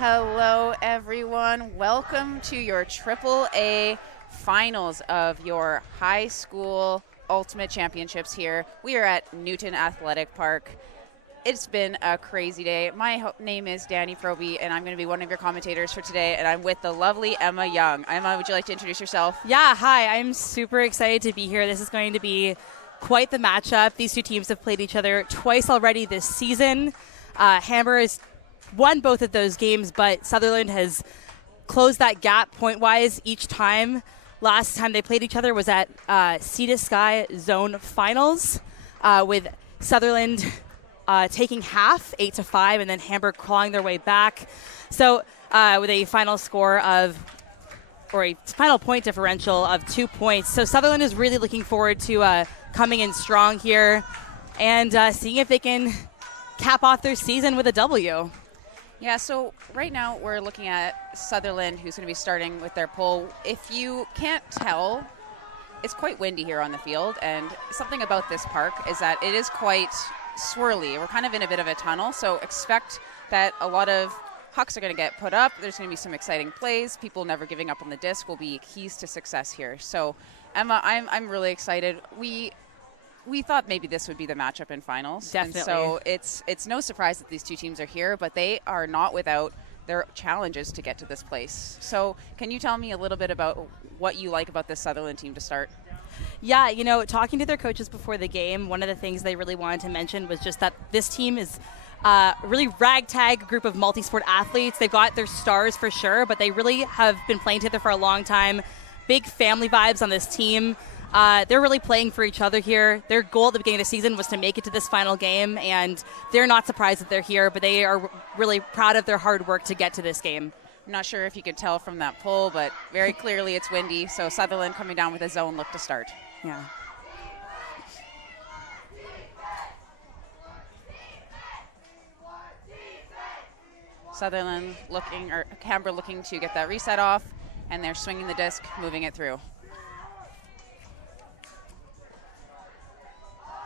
Hello, everyone. Welcome to your AAA finals of your high school ultimate championships here. We are at Newton Athletic Park. It's been a crazy day. My name is Danny Froby, and I'm going to be one of your commentators for today, and I'm with the lovely Emma Young. Emma, would you like to introduce yourself? Yeah, hi. I'm super excited to be here. This is going to be quite the matchup. These two teams have played each other twice already this season. Hamber has won both of those games, but Sutherland has closed that gap point-wise each time. Last time they played each other was at Sea to Sky Zone Finals with Sutherland taking half, 8-5, and then Hamber clawing their way back. So with a final score of, or a final point differential of 2 points. So Sutherland is really looking forward to coming in strong here and seeing if they can cap off their season with a W. Yeah, so right now we're looking at Sutherland, who's going to be starting with their pull. If you can't tell, it's quite windy here on the field, and something about this park is that it is quite swirly. We're kind of in a bit of a tunnel, so expect that a lot of hucks are going to get put up. There's going to be some exciting plays. People never giving up on the disc will be keys to success here. So, Emma, I'm really excited. We thought maybe this would be the matchup in finals. Definitely. And so it's no surprise that these two teams are here, but they are not without their challenges to get to this place. So can you tell me a little bit about what you like about this Sutherland team to start? Yeah, you know, talking to their coaches before the game, one of the things they really wanted to mention was just that this team is a really ragtag group of multi-sport athletes. They've got their stars for sure, but they really have been playing together for a long time. Big family vibes on this team. They're really playing for each other here. Their goal at the beginning of the season was to make it to this final game, and they're not surprised that they're here, but they are really proud of their hard work to get to this game. I'm not sure if you could tell from that pull, but very clearly it's windy, so Sutherland coming down with a zone look to start. Yeah. Sutherland looking, or Hamber looking to get that reset off, and they're swinging the disc, moving it through.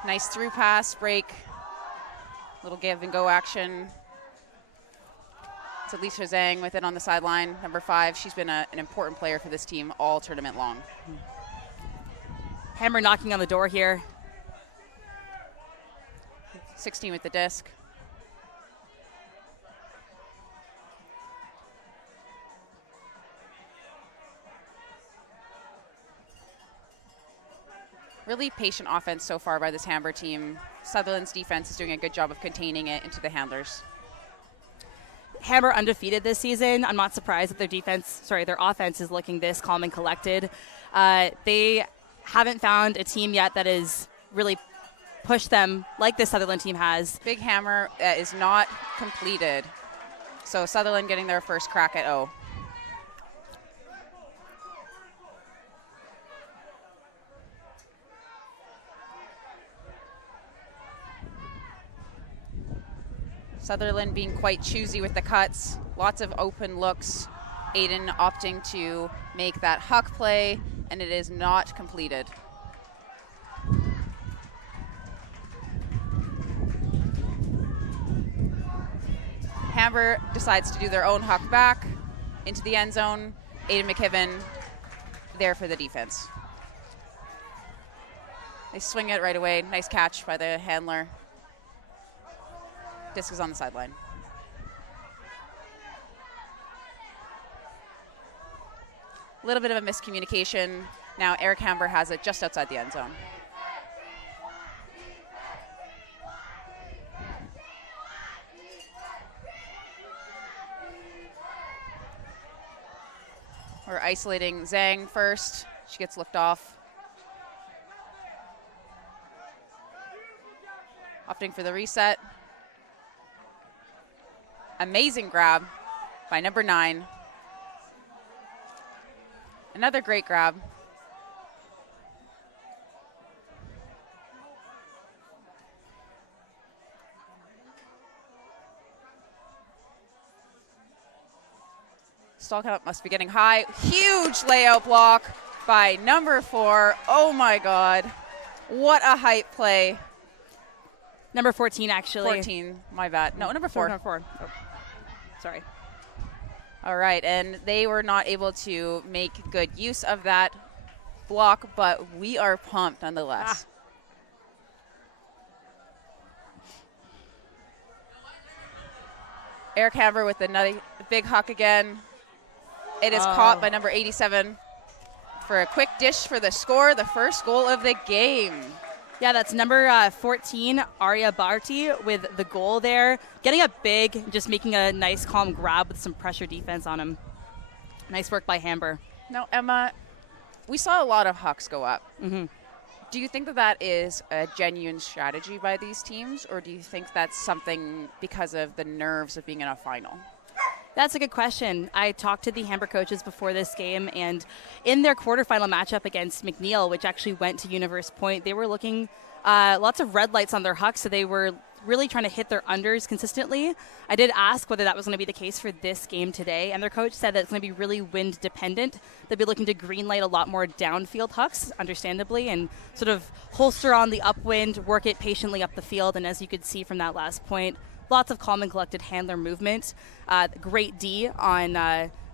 Nice through pass, break, little give and go action. It's Alicia Zhang with it on the sideline, number 5. She's been an important player for this team all tournament long. Hammer knocking on the door here. 16 with the disc. Really patient offense so far by this Hamber team. Sutherland's defense is doing a good job of containing it into the handlers. Hamber undefeated this season. I'm not surprised that their offense is looking this calm and collected. They haven't found a team yet that has really pushed them like this Sutherland team has. Big hammer is not completed. So Sutherland getting their first crack at O. Sutherland being quite choosy with the cuts, lots of open looks. Aiden opting to make that huck play, and it is not completed. Hamber decides to do their own huck back into the end zone. Aiden McKibben there for the defense. They swing it right away. Nice catch by the handler. Disc is on the sideline. A little bit of a miscommunication. Now Eric Hamber has it just outside the end zone. We're isolating Zhang first. She gets looked off. Opting for the reset. Amazing grab by number 9. Another great grab. Stall count must be getting high. Huge layout block by number 4. Oh my God. What a hype play. Number 14, actually. 14, my bad. No, number 4. Number 4. Oh. Sorry. All right, and they were not able to make good use of that block, but we are pumped nonetheless. Eric Hamber with another big huck again. It is caught by number 87 for a quick dish for the score, the first goal of the game. Yeah, that's number 14, Arya Bharti, with the goal there. Getting up big, just making a nice, calm grab with some pressure defense on him. Nice work by Hamber. Now, Emma, we saw a lot of hucks go up. Mm-hmm. Do you think that that is a genuine strategy by these teams, or do you think that's something because of the nerves of being in a final? That's a good question. I talked to the Hamber coaches before this game, and in their quarterfinal matchup against McNeil, which actually went to Universe Point, they were looking lots of red lights on their hucks, so they were really trying to hit their unders consistently. I did ask whether that was going to be the case for this game today, and their coach said that it's going to be really wind dependent. They'll be looking to green light a lot more downfield hucks, understandably, and sort of holster on the upwind, work it patiently up the field, and as you could see from that last point, lots of calm and collected handler movement. Great D on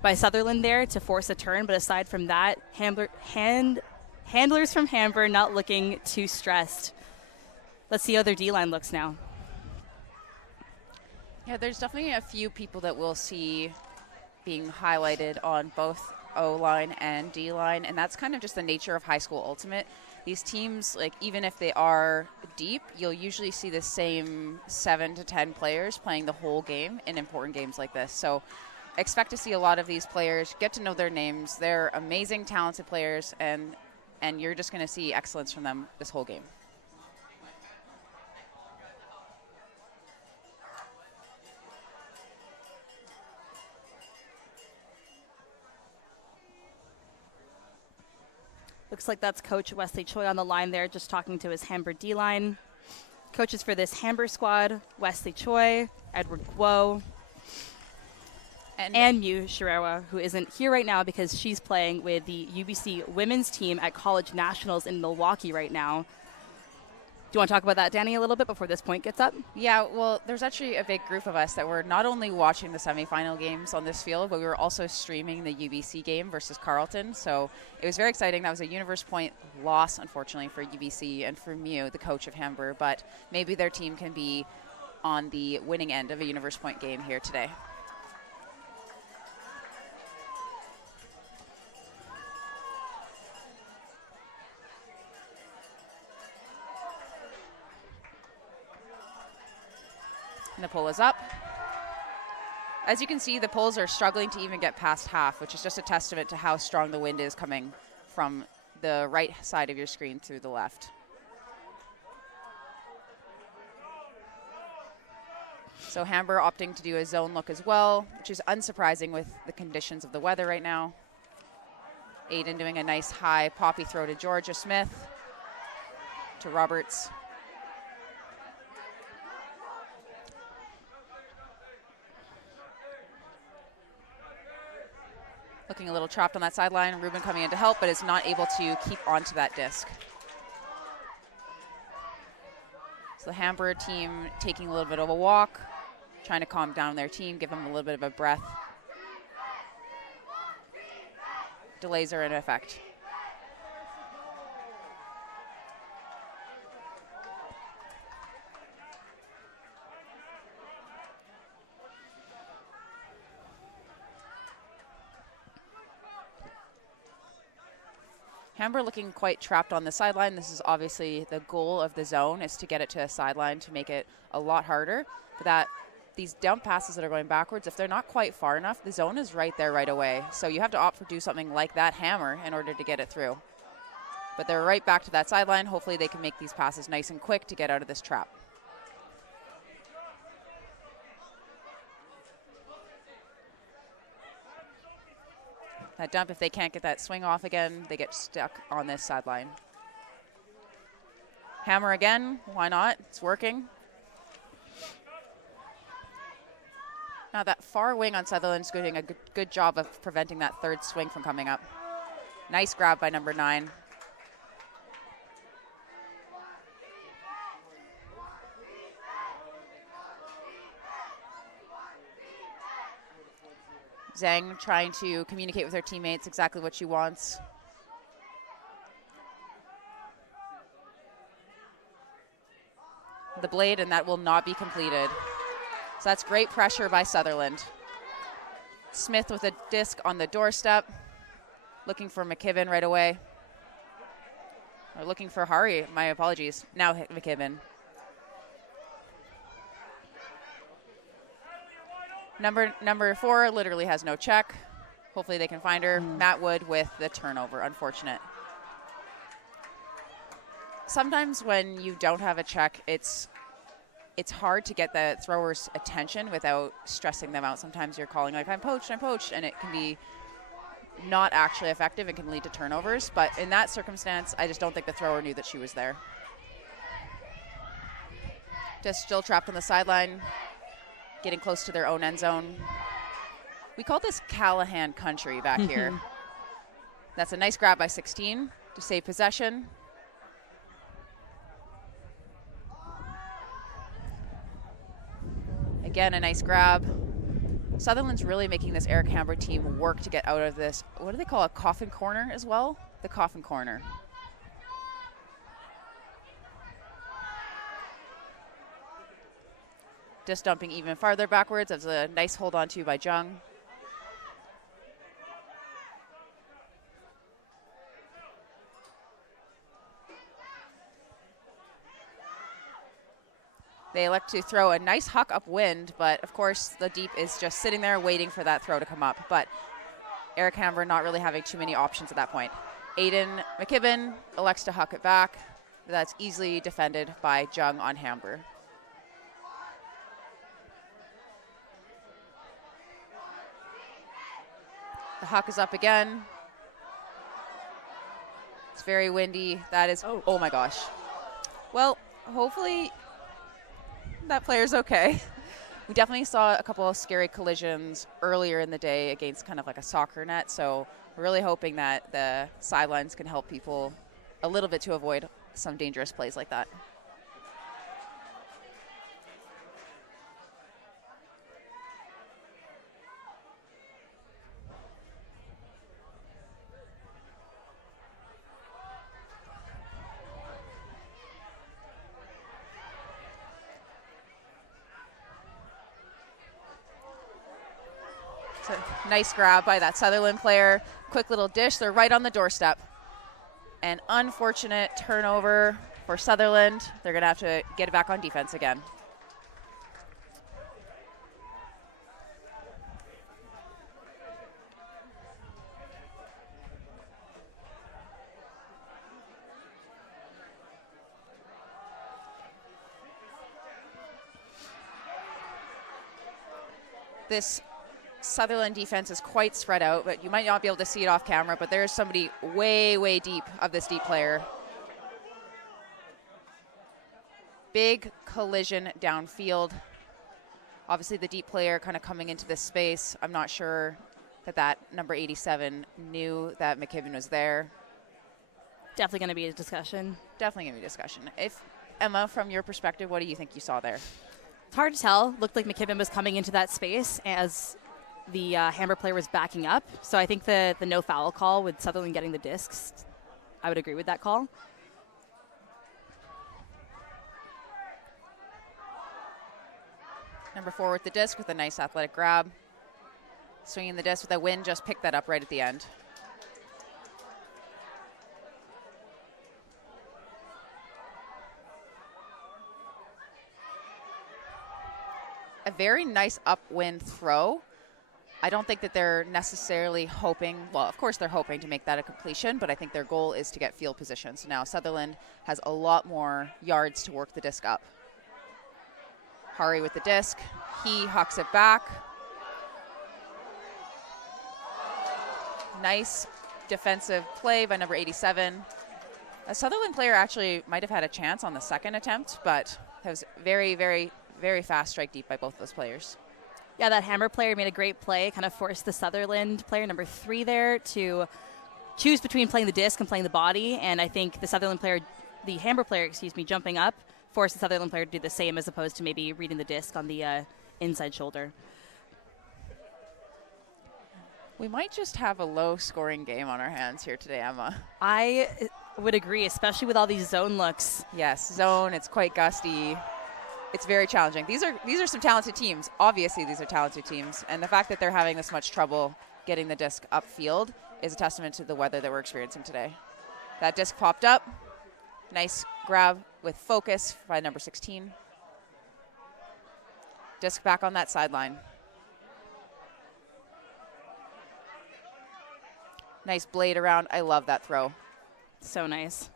by Sutherland there to force a turn, but aside from that, handlers from Hamber not looking too stressed. Let's see how their D-line looks now. Yeah, there's definitely a few people that we'll see being highlighted on both O-line and D-line, and that's kind of just the nature of high school ultimate. These teams, like, even if they are deep, you'll usually see the same 7 to 10 players playing the whole game in important games like this. So expect to see a lot of these players, get to know their names. They're amazing, talented players, and you're just going to see excellence from them this whole game. Looks like that's Coach Wesley Choi on the line there, just talking to his Hamber D-line. Coaches for this Hamber squad, Wesley Choi, Edward Guo, and Mew Shirewa, who isn't here right now because she's playing with the UBC women's team at College Nationals in Milwaukee right now. Do you want to talk about that, Danny, a little bit before this point gets up? Yeah, well, there's actually a big group of us that were not only watching the semifinal games on this field, but we were also streaming the UBC game versus Carleton. So it was very exciting. That was a Universe Point loss, unfortunately, for UBC and for Mew, the coach of Hamber. But maybe their team can be on the winning end of a Universe Point game here today. And the pull is up. As you can see, the pulls are struggling to even get past half, which is just a testament to how strong the wind is coming from the right side of your screen through the left. So Hamber opting to do a zone look as well, which is unsurprising with the conditions of the weather right now. Aiden doing a nice high poppy throw to Georgia Smith, to Roberts. Looking a little trapped on that sideline. Ruben coming in to help, but is not able to keep onto that disc. So the Hamber team taking a little bit of a walk, trying to calm down their team, give them a little bit of a breath. Delays are in effect. Hamber looking quite trapped on the sideline. This is obviously the goal of the zone, is to get it to a sideline to make it a lot harder. But that these dump passes that are going backwards, if they're not quite far enough, the zone is right there right away. So you have to opt for do something like that hammer in order to get it through. But they're right back to that sideline. Hopefully they can make these passes nice and quick to get out of this trap. That dump, if they can't get that swing off again, they get stuck on this sideline. Hammer again, why not? It's working. Now that far wing on Sutherland's doing a good job of preventing that third swing from coming up. Nice grab by number 9. Zhang trying to communicate with her teammates exactly what she wants. The blade, and that will not be completed. So that's great pressure by Sutherland. Smith with a disc on the doorstep, looking for McKibben right away. Or looking for Hari, my apologies. Now McKibben. Number 4 literally has no check. Hopefully they can find her. Matt Wood with the turnover, unfortunate. Sometimes when you don't have a check, it's hard to get the thrower's attention without stressing them out. Sometimes you're calling like, I'm poached, and it can be not actually effective and can lead to turnovers. But in that circumstance, I just don't think the thrower knew that she was there. Just still trapped on the sideline, getting close to their own end zone. We call this Callahan country back here. That's a nice grab by 16 to save possession. Again, a nice grab. Sutherland's really making this Eric Hamber team work to get out of this, what do they call a coffin corner as well? The coffin corner. Just dumping even farther backwards. That's a nice hold on to by Jung. They elect to throw a nice huck upwind, but of course the deep is just sitting there waiting for that throw to come up. But Eric Hamber not really having too many options at that point. Aiden McKibben elects to huck it back. That's easily defended by Jung on Hamber. The huck is up again. It's very windy. That is, oh my gosh. Well, hopefully that player's okay. We definitely saw a couple of scary collisions earlier in the day against kind of like a soccer net, so we're really hoping that the sidelines can help people a little bit to avoid some dangerous plays like that. Nice grab by that Sutherland player. Quick little dish. They're right on the doorstep. An unfortunate turnover for Sutherland. They're going to have to get it back on defense again. This Sutherland defense is quite spread out, but you might not be able to see it off camera, but there's somebody way, way deep of this deep player. Big collision downfield. Obviously the deep player kind of coming into this space. I'm not sure that number 87 knew that McKibben was there. Definitely going to be a discussion. Definitely going to be a discussion. If Emma, from your perspective, what do you think you saw there? It's hard to tell. Looked like McKibben was coming into that space as the Hamber player was backing up. So I think the no foul call with Sutherland getting the discs, I would agree with that call. Number 4 with the disc with a nice athletic grab. Swinging the disc with a wind, just picked that up right at the end. A very nice upwind throw. I don't think that they're necessarily hoping, well, of course they're hoping to make that a completion, but I think their goal is to get field position. So now Sutherland has a lot more yards to work the disc up. Hari with the disc. He hucks it back. Nice defensive play by number 87. A Sutherland player actually might have had a chance on the second attempt, but that was very, very, very fast strike deep by both those players. Yeah, that Hammer player made a great play, kind of forced the Sutherland player, number 3 there, to choose between playing the disc and playing the body. And I think the Hammer player, jumping up, forced the Sutherland player to do the same as opposed to maybe reading the disc on the inside shoulder. We might just have a low-scoring game on our hands here today, Emma. I would agree, especially with all these zone looks. Yes, zone, it's quite gusty. It's very challenging. These are some talented teams. Obviously, these are talented teams. And the fact that they're having this much trouble getting the disc upfield is a testament to the weather that we're experiencing today. That disc popped up. Nice grab with focus by number 16. Disc back on that sideline. Nice blade around. I love that throw. So nice.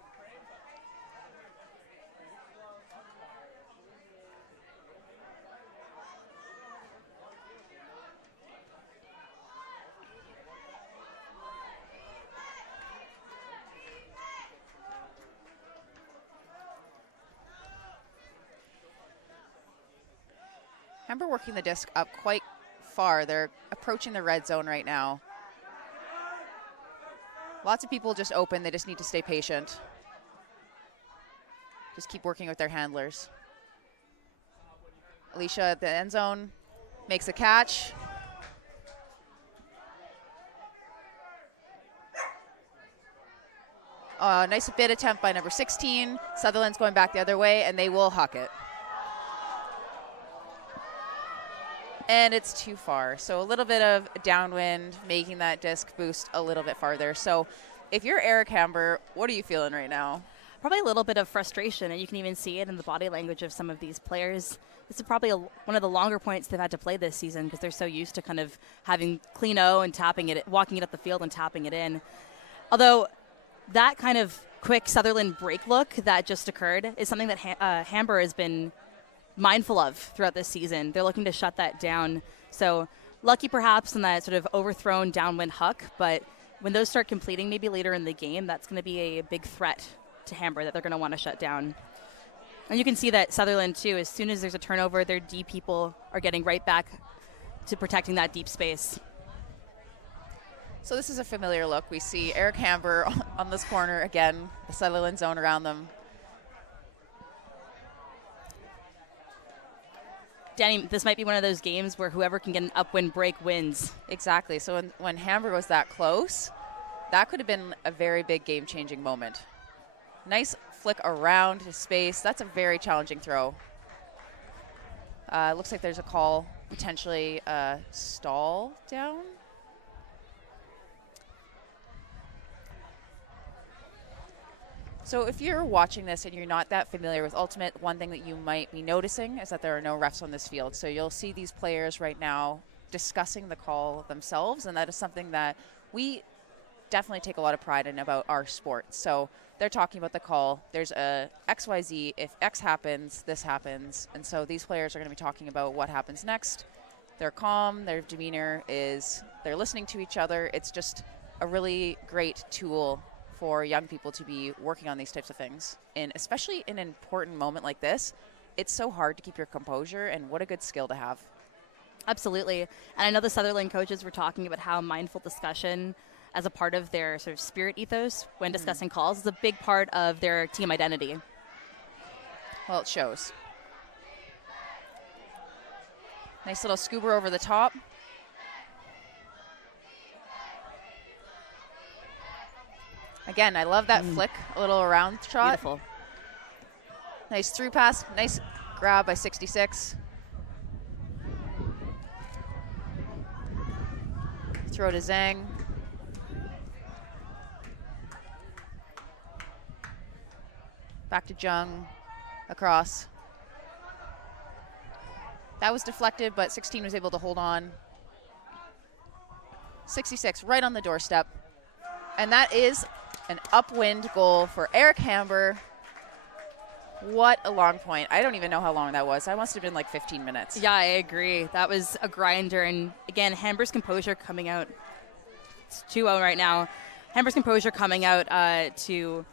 Hamber working the disc up quite far. They're approaching the red zone right now. Lots of people just open. They just need to stay patient. Just keep working with their handlers. Alicia at the end zone makes a catch. Nice bid attempt by number 16. Sutherland's going back the other way, and they will huck it. And it's too far. So a little bit of downwind, making that disc boost a little bit farther. So if you're Eric Hamber, what are you feeling right now? Probably a little bit of frustration, and you can even see it in the body language of some of these players. This is probably one of the longer points they've had to play this season because they're so used to kind of having clean O and tapping it, walking it up the field and tapping it in. Although that kind of quick Sutherland break look that just occurred is something that Hamber has been mindful of throughout this season. They're looking to shut that down. So lucky perhaps in that sort of overthrown downwind huck, but when those start completing maybe later in the game, that's going to be a big threat to Hamber that they're going to want to shut down. And you can see that Sutherland too, as soon as there's a turnover, their D people are getting right back to protecting that deep space. So this is a familiar look. We see Eric Hamber on this corner again, the Sutherland zone around them. Danny, this might be one of those games where whoever can get an upwind break wins. Exactly. So when Hamber was that close, that could have been a very big game-changing moment. Nice flick around his space. That's a very challenging throw. Looks like there's a call, potentially stall down. So if you're watching this and you're not that familiar with Ultimate, one thing that you might be noticing is that there are no refs on this field. So you'll see these players right now discussing the call themselves, and that is something that we definitely take a lot of pride in about our sport. So they're talking about the call. There's a XYZ. If X happens, this happens. And so these players are going to be talking about what happens next. They're calm. Their demeanor is they're listening to each other. It's just a really great tool for young people to be working on these types of things. And especially in an important moment like this, it's so hard to keep your composure, and what a good skill to have. Absolutely. And I know the Sutherland coaches were talking about how mindful discussion as a part of their sort of spirit ethos when discussing calls is a big part of their team identity. Well, it shows. Nice little scooper over the top. Again, I love that flick, a little around shot. Beautiful. Nice through pass, nice grab by 66. Throw to Zhang. Back to Jung, across. That was deflected, but 16 was able to hold on. 66 right on the doorstep. And that is an upwind goal for Eric Hamber. What a long point. I don't even know how long that was. That must have been like 15 minutes. Yeah, I agree. That was a grinder. And again, Hamber's composure coming out. It's 2-0 right now. Hamber's composure coming out to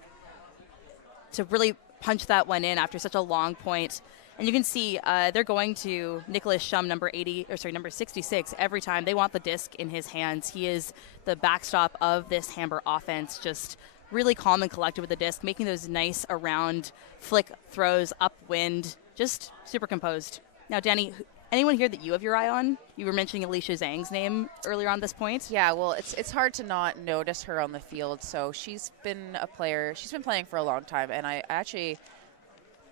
really punch that one in after such a long point. And you can see they're going to Nicholas Shum, number 66, every time. They want the disc in his hands. He is the backstop of this Hamber offense, just really calm and collected with the disc, making those nice around flick throws upwind, just super composed. Now, Danny, Anyone here that you have your eye on? You were mentioning Alicia Zhang's name earlier on this point. Yeah, well, it's hard to not notice her on the field. So she's been a player. She's been playing for a long time, and I actually,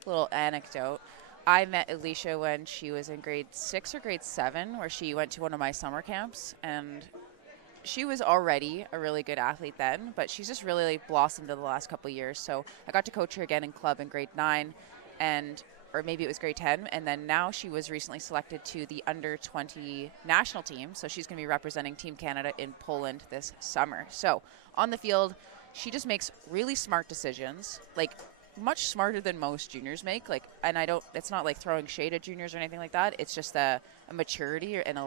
little anecdote, I met Alicia when she was in grade 6 or grade 7, where she went to one of my summer camps, and she was already a really good athlete then, but she's just really blossomed in the last couple of years. So I got to coach her again in club in grade 9, or maybe it was grade 10, and then now she was recently selected to the under 20 national team. So she's going to be representing Team Canada in Poland this summer. So on the field, she just makes really smart decisions, like much smarter than most juniors make. And it's not like throwing shade at juniors or anything like that. It's just a maturity and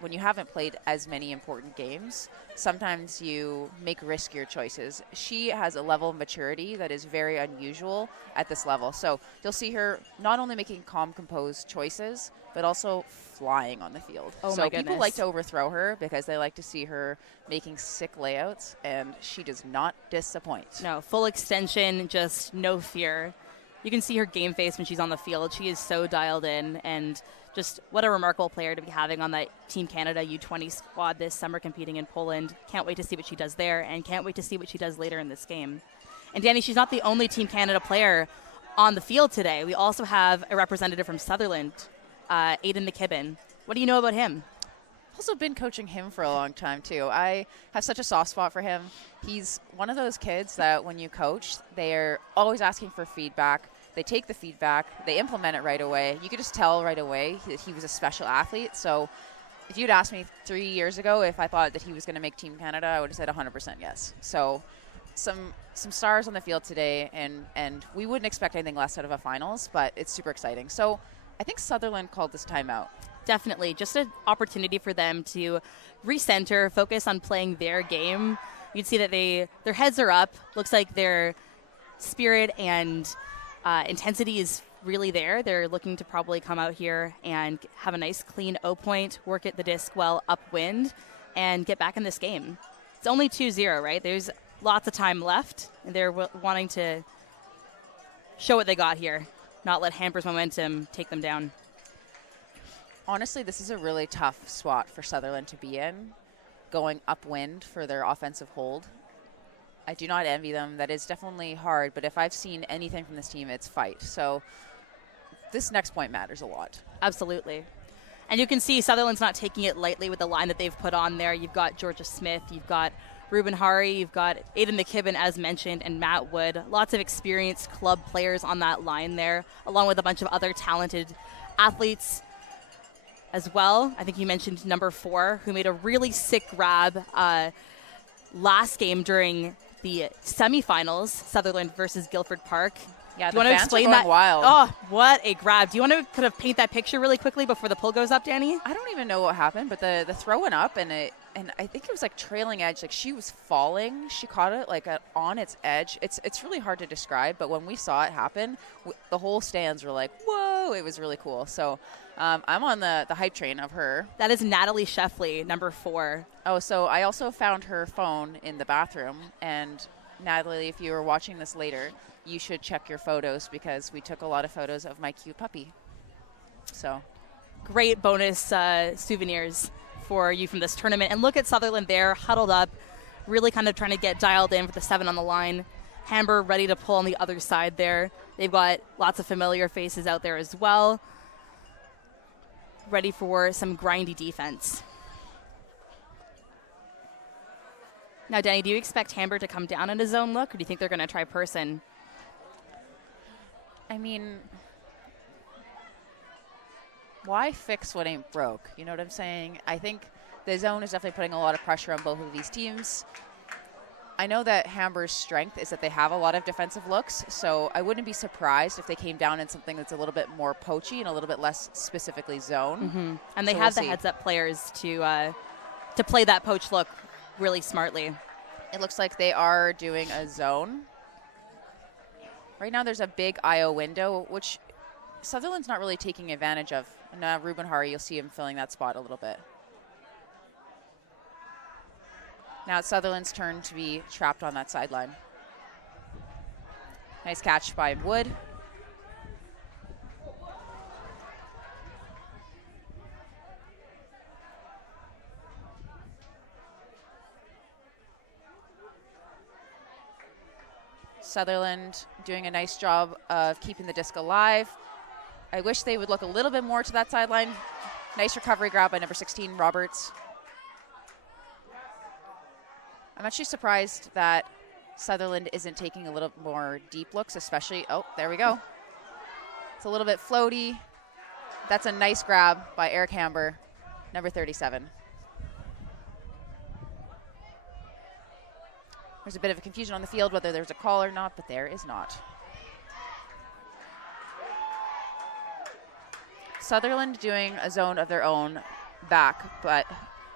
when you haven't played as many important games, sometimes you make riskier choices. She has a level of maturity that is very unusual at this level. So you'll see her not only making calm, composed choices, but also flying on the field. Oh, so my goodness. People like to overthrow her because they like to see her making sick layouts, and she does not disappoint. No, full extension, just no fear. You can see her game face when she's on the field. She is so dialed in, and just what a remarkable player to be having on that Team Canada U20 squad this summer competing in Poland. Can't wait to see what she does there, and can't wait to see what she does later in this game. And Danny, she's not the only Team Canada player on the field today. We also have a representative from Sutherland, Aiden McKibben. What do you know about him? Also been coaching him for a long time too. I have such a soft spot for him. He's one of those kids that when you coach, they're always asking for feedback. They take the feedback, they implement it right away. You could just tell right away that he was a special athlete. So if you'd asked me 3 years ago if I thought that he was going to make Team Canada, I would have said 100% yes. So some stars on the field today, and we wouldn't expect anything less out of a finals, but it's super exciting. So I think Sutherland called this timeout. Definitely. Just an opportunity for them to recenter, focus on playing their game. You'd see that their heads are up. Looks like their spirit and intensity is really there. They're looking to probably come out here and have a nice clean O point, work at the disc well upwind, and get back in this game. It's only 2-0, right? There's lots of time left, and they're wanting to show what they got here, not let Hamber's momentum take them down. Honestly, this is a really tough spot for Sutherland to be in, going upwind for their offensive hold. I do not envy them. That is definitely hard, but if I've seen anything from this team, it's fight. So this next point matters a lot. Absolutely. And you can see Sutherland's not taking it lightly with the line that they've put on there. You've got Georgia Smith, you've got Ruben Hari, you've got Aiden McKibben, as mentioned, and Matt Wood. Lots of experienced club players on that line there, along with a bunch of other talented athletes as well. I think you mentioned number 4, who made a really sick grab last game during the semifinals, Sutherland versus Guilford Park. Yeah, do you want to explain that? Wild. Oh, what a grab. Do you want to kind of paint that picture really quickly before the pull goes up, Danny? I don't even know what happened, but the throw went up, and I think it was like trailing edge. Like she was falling. She caught it like on its edge. It's really hard to describe, but when we saw it happen, the whole stands were like, whoa, it was really cool. So I'm on the hype train of her. That is Natalie Sheffley, number 4. Oh, so I also found her phone in the bathroom, and Natalie, if you were watching this later, you should check your photos because we took a lot of photos of my cute puppy. So great bonus souvenirs for you from this tournament. And look at Sutherland there, huddled up, really kind of trying to get dialed in with the 7 on the line. Hamber ready to pull on the other side there. They've got lots of familiar faces out there as well, ready for some grindy defense. Now, Danny, do you expect Hamber to come down in a zone look, or do you think they're going to try person? I mean, why fix what ain't broke? You know what I'm saying? I think the zone is definitely putting a lot of pressure on both of these teams. I know that Hamber's strength is that they have a lot of defensive looks, so I wouldn't be surprised if they came down in something that's a little bit more poachy and a little bit less specifically zone. Mm-hmm. And they have the heads-up players to play that poach look really smartly. It looks like they are doing a zone. Right now there's a big IO window, which Sutherland's not really taking advantage of. And Ruben Hari, you'll see him filling that spot a little bit. Now it's Sutherland's turn to be trapped on that sideline. Nice catch by Wood. Sutherland doing a nice job of keeping the disc alive. I wish they would look a little bit more to that sideline. Nice recovery grab by number 16, Roberts. I'm actually surprised that Sutherland isn't taking a little more deep looks, especially, oh, there we go. It's a little bit floaty. That's a nice grab by Eric Hamber, number 37. There's a bit of a confusion on the field whether there's a call or not, but there is not. Sutherland doing a zone of their own back, but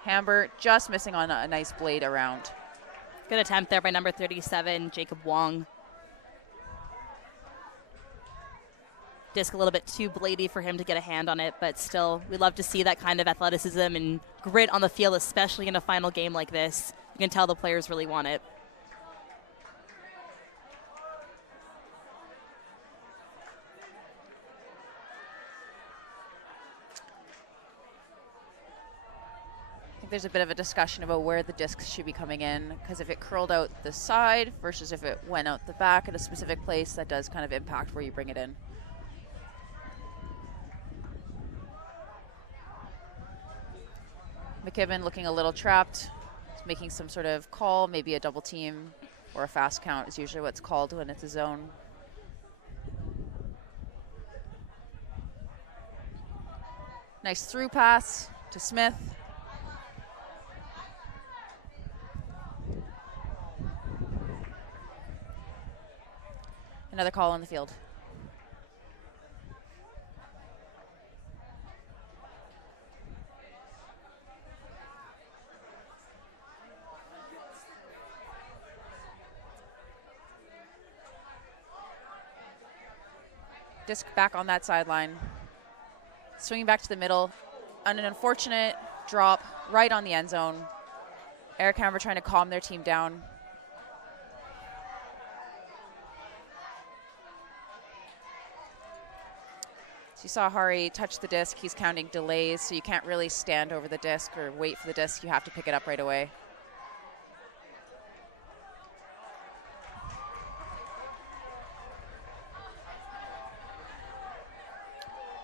Hamber just missing on a nice blade around. Good attempt there by number 37, Jacob Wong. Disc a little bit too bladey for him to get a hand on it, but still, we love to see that kind of athleticism and grit on the field, especially in a final game like this. You can tell the players really want it. There's a bit of a discussion about where the discs should be coming in, because if it curled out the side versus if it went out the back at a specific place, that does kind of impact where you bring it in. McKibben looking a little trapped. He's making some sort of call, maybe a double team or a fast count is usually what's called when it's a zone. Nice through pass to Smith. Another call on the field. Disc back on that sideline. Swinging back to the middle. An unfortunate drop right on the end zone. Eric Hamber trying to calm their team down. So you saw Hari touch the disc. He's counting delays, so you can't really stand over the disc or wait for the disc. You have to pick it up right away.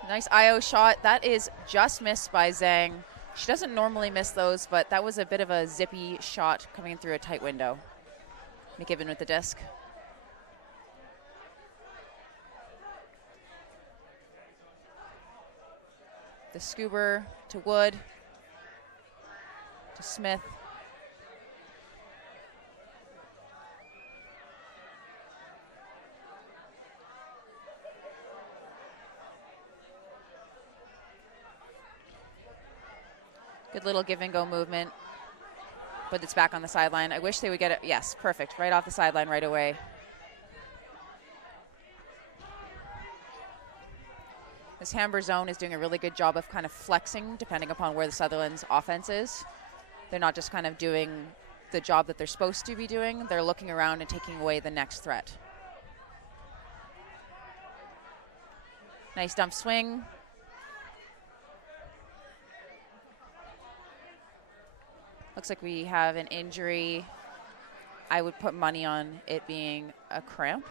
Nice IO shot. That is just missed by Zhang. She doesn't normally miss those, but that was a bit of a zippy shot coming through a tight window. McKibben with the disc. The Scuba to Wood, to Smith. Good little give and go movement, but it's back on the sideline. I wish they would get it. Yes, perfect. Right off the sideline right away. This Hamber zone is doing a really good job of kind of flexing depending upon where the Sutherland's offense is. They're not just kind of doing the job that they're supposed to be doing. They're looking around and taking away the next threat. Nice dump swing. Looks like we have an injury. I would put money on it being a cramp.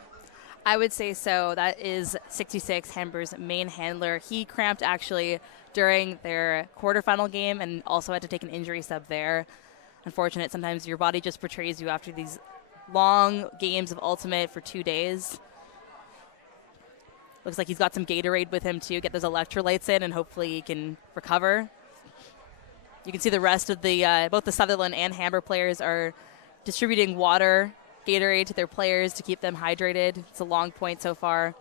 I would say so. That is 66, Hamber's main handler. He cramped actually during their quarterfinal game and also had to take an injury sub there. Unfortunate, sometimes your body just betrays you after these long games of Ultimate for 2 days. Looks like he's got some Gatorade with him too. Get those electrolytes in and hopefully he can recover. You can see the rest of the both the Sutherland and Hamber players are distributing water, Gatorade to their players to keep them hydrated. It's a long point so far.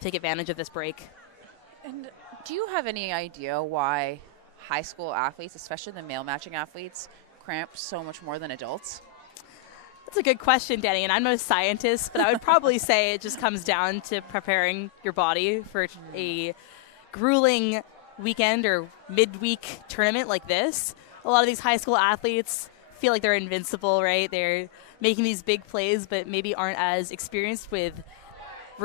Take advantage of this break. And do you have any idea why high school athletes, especially the male matching athletes, cramp so much more than adults? That's a good question, Danny, and I'm no scientist, but I would probably say it just comes down to preparing your body for a grueling weekend or midweek tournament like this. A lot of these high school athletes feel like they're invincible, right? They're making these big plays, but maybe aren't as experienced with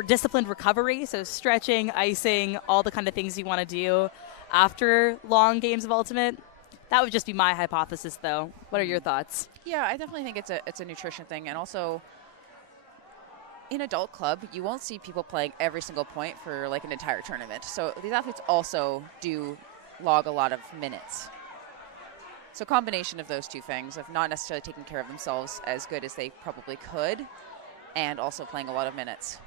disciplined recovery, so stretching, icing, all the kind of things you want to do after long games of Ultimate. That would just be my hypothesis, though. What are your thoughts? Yeah, I definitely think it's a nutrition thing, and also in adult club, you won't see people playing every single point for like an entire tournament. So these athletes also do log a lot of minutes. So combination of those two things, of not necessarily taking care of themselves as good as they probably could, and also playing a lot of minutes.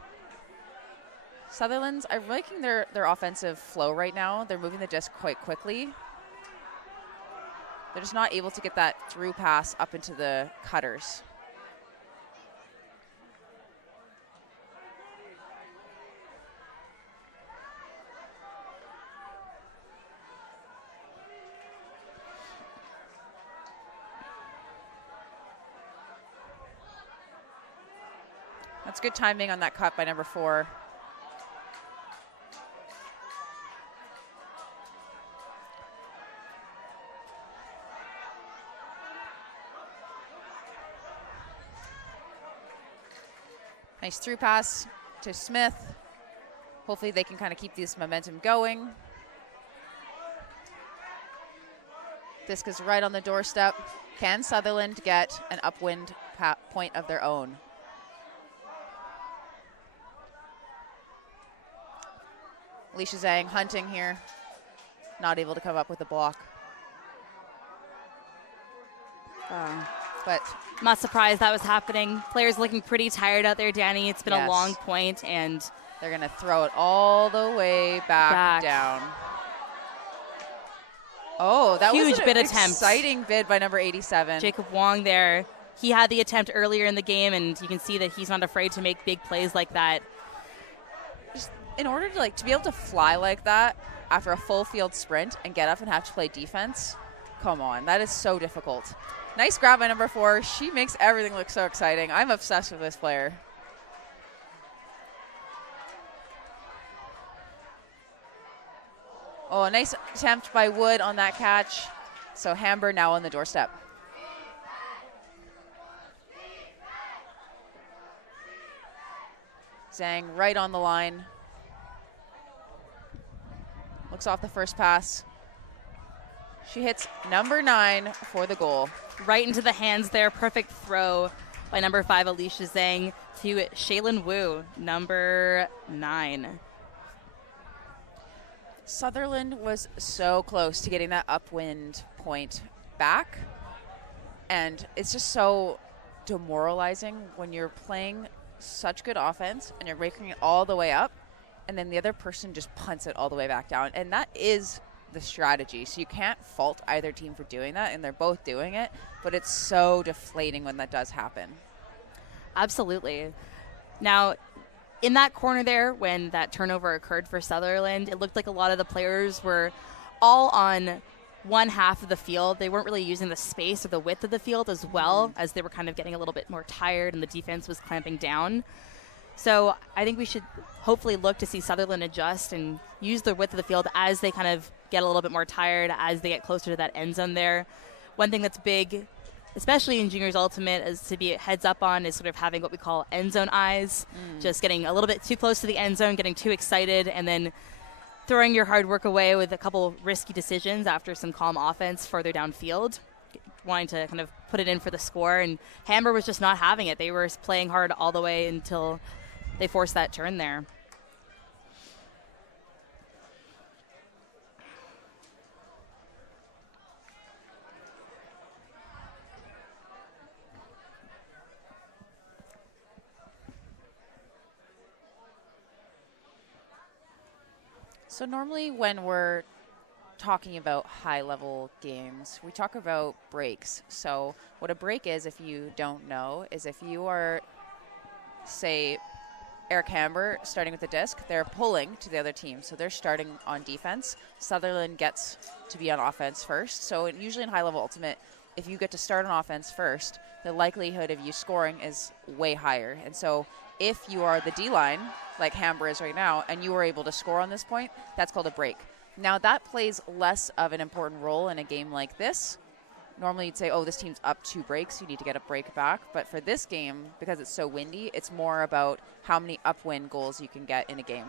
Sutherland's, I'm liking their offensive flow right now. They're moving the disc quite quickly. They're just not able to get that through pass up into the cutters. That's good timing on that cut by number 4. Nice through pass to Smith. Hopefully they can kind of keep this momentum going. Disc is right on the doorstep. Can Sutherland get an upwind point of their own? Alicia Zhang hunting here. Not able to come up with a block. But Not surprised that was happening. Players looking pretty tired out there, Danny. It's been a long point, and they're going to throw it all the way back down. Oh, that huge was an bid attempt. Exciting bid by number 87. Jacob Wong there. He had the attempt earlier in the game, and you can see that he's not afraid to make big plays like that. Just in order to to be able to fly like that after a full field sprint and get up and have to play defense, come on, that is so difficult. Nice grab by number 4. She makes everything look so exciting. I'm obsessed with this player. Oh, a nice attempt by Wood on that catch. So Hamber now on the doorstep. Zhang right on the line. Looks off the first pass. She hits number 9 for the goal. Right into the hands there. Perfect throw by number 5, Alicia Zhang, to Shaylin Wu, number 9. Sutherland was so close to getting that upwind point back. And it's just so demoralizing when you're playing such good offense and you're raking it all the way up, and then the other person just punts it all the way back down. And that is the strategy. So you can't fault either team for doing that, and they're both doing it, but it's so deflating when that does happen. Absolutely. Now, in that corner there, when that turnover occurred for Sutherland, it looked like a lot of the players were all on one half of the field. They weren't really using the space or the width of the field as well, as they were kind of getting a little bit more tired and the defense was clamping down. So I think we should hopefully look to see Sutherland adjust and use the width of the field as they kind of get a little bit more tired, as they get closer to that end zone there. One thing that's big, especially in Juniors Ultimate, is to be heads up on is sort of having what we call end zone eyes, just getting a little bit too close to the end zone, getting too excited, and then throwing your hard work away with a couple risky decisions after some calm offense further downfield, wanting to kind of put it in for the score. And Hamber was just not having it. They were playing hard all the way until they forced that turn there. So normally when we're talking about high-level games, we talk about breaks. So what a break is, if you don't know, is if you are, say, Eric Hamber starting with the disc, they're pulling to the other team. So they're starting on defense. Sutherland gets to be on offense first. So usually in high-level ultimate, if you get to start on offense first, the likelihood of you scoring is way higher. And so if you are the D-line, like Hamber is right now, and you were able to score on this point, that's called a break. Now that plays less of an important role in a game like this. Normally you'd say, oh, this team's up 2 breaks, you need to get a break back. But for this game, because it's so windy, it's more about how many upwind goals you can get in a game.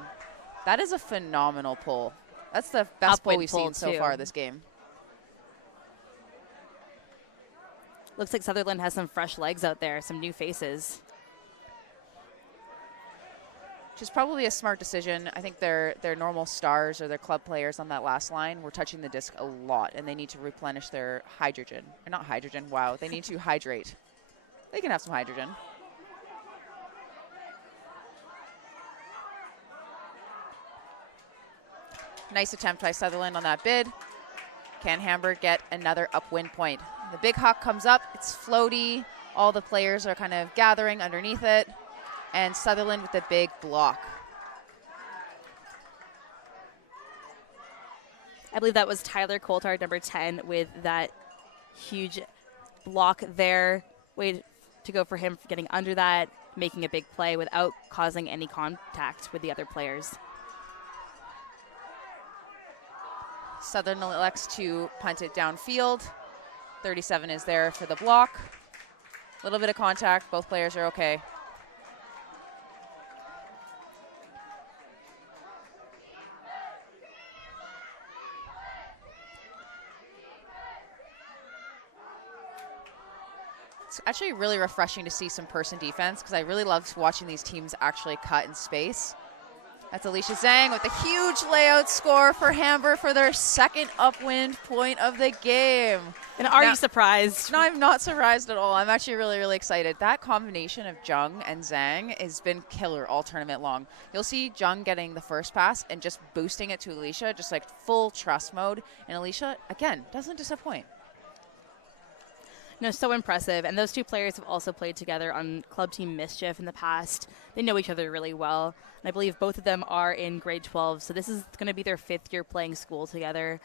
That is a phenomenal pull. That's the best pull we've seen so far this game. Looks like Sutherland has some fresh legs out there, some new faces. which is probably a smart decision. I think their normal stars or their club players on that last line were touching the disc a lot, and they need to replenish their hydrogen. Or not hydrogen, wow. They need to hydrate. They can have some hydrogen. Nice attempt by Sutherland on that bid. Can Hamber get another upwind point? The big huck comes up. It's floaty. All the players are kind of gathering underneath it. And Sutherland with the big block. I believe that was Tyler Coulthard, number 10, with that huge block there. Way to go for him for getting under that, making a big play without causing any contact with the other players. Sutherland elects to punt it downfield. 37 is there for the block. A little bit of contact. Both players are okay. It's actually really refreshing to see some person defense because I really love watching these teams actually cut in space. That's Alicia Zhang with a huge layout score for Hamber for their second upwind point of the game. And are you surprised? No, I'm not surprised at all. I'm actually really, really excited. That combination of Jung and Zhang has been killer all tournament long. You'll see Jung getting the first pass and just boosting it to Alicia, just like full trust mode. And Alicia, again, doesn't disappoint. No, so impressive. And those two players have also played together on Club Team Mischief in the past. They know each other really well. And I believe both of them are in grade 12. So this is going to be their 5th year playing school together.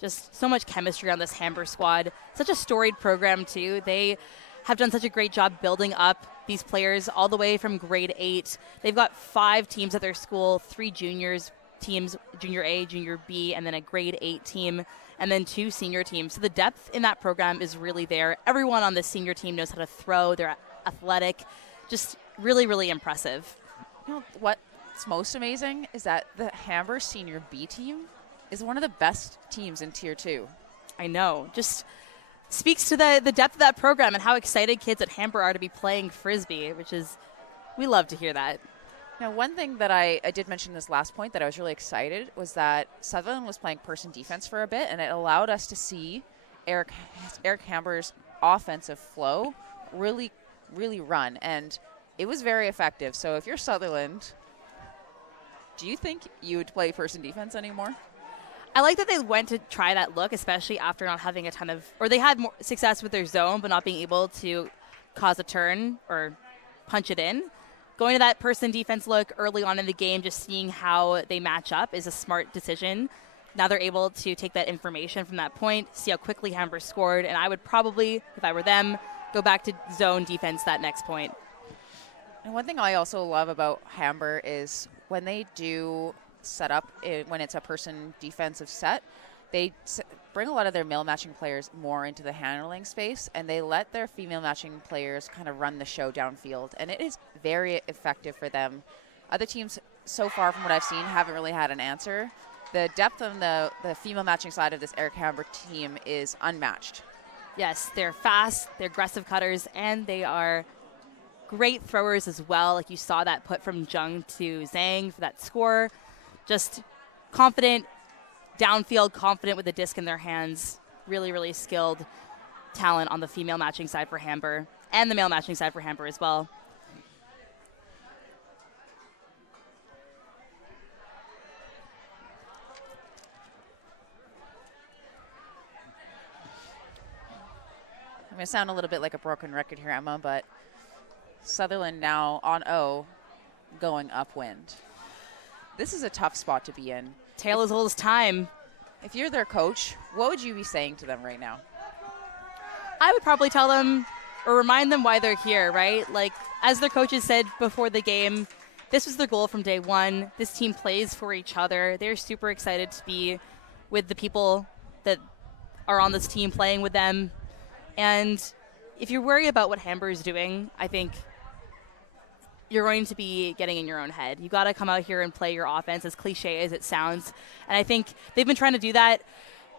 Just so much chemistry on this Hamber squad. Such a storied program, too. They have done such a great job building up these players all the way from grade 8. They've got 5 teams at their school, 3 juniors teams, junior A, junior B, and then a grade 8 team, and then 2 senior teams. So the depth in that program is really there. Everyone on the senior team knows how to throw. They're athletic. Just really, really impressive. You know, what's most amazing is that the Hamber senior B team is one of the best teams in Tier 2. I know. Just speaks to the depth of that program and how excited kids at Hamber are to be playing Frisbee, which is, we love to hear that. Now, one thing that I did mention in this last point that I was really excited was that Sutherland was playing person defense for a bit, and it allowed us to see Eric Hamber's offensive flow really, really run, and it was very effective. So if you're Sutherland, do you think you would play person defense anymore? I like that they went to try that look, especially after not having a ton of, or they had more success with their zone, but not being able to cause a turn or punch it in. Going to that person defense look early on in the game, just seeing how they match up is a smart decision. Now they're able to take that information from that point, see how quickly Hamber scored, and I would probably, if I were them, go back to zone defense that next point. And one thing I also love about Hamber is when they do set up, when it's a person defensive set, they bring a lot of their male matching players more into the handling space, and they let their female matching players kind of run the show downfield, and it is very effective for them. Other teams, so far from what I've seen, haven't really had an answer. The depth on the female matching side of this Eric Hamber team is unmatched. Yes, they're fast, they're aggressive cutters, and they are great throwers as well. Like you saw that put from Jung to Zhang for that score. Just confident, downfield, confident with the disc in their hands. Really, really skilled talent on the female matching side for Hamber and the male matching side for Hamber as well. I'm going to sound a little bit like a broken record here, Emma, but Sutherland now on O, going upwind. This is a tough spot to be in. Tale as old as time. If you're their coach, what would you be saying to them right now? I would probably tell them or remind them why they're here, right? Like, as their coaches said before the game, this was their goal from day one. This team plays for each other. They're super excited to be with the people that are on this team, playing with them. And if you worry about what Hamber is doing, I think you're going to be getting in your own head. You got to come out here and play your offense, as cliche as it sounds. And I think they've been trying to do that.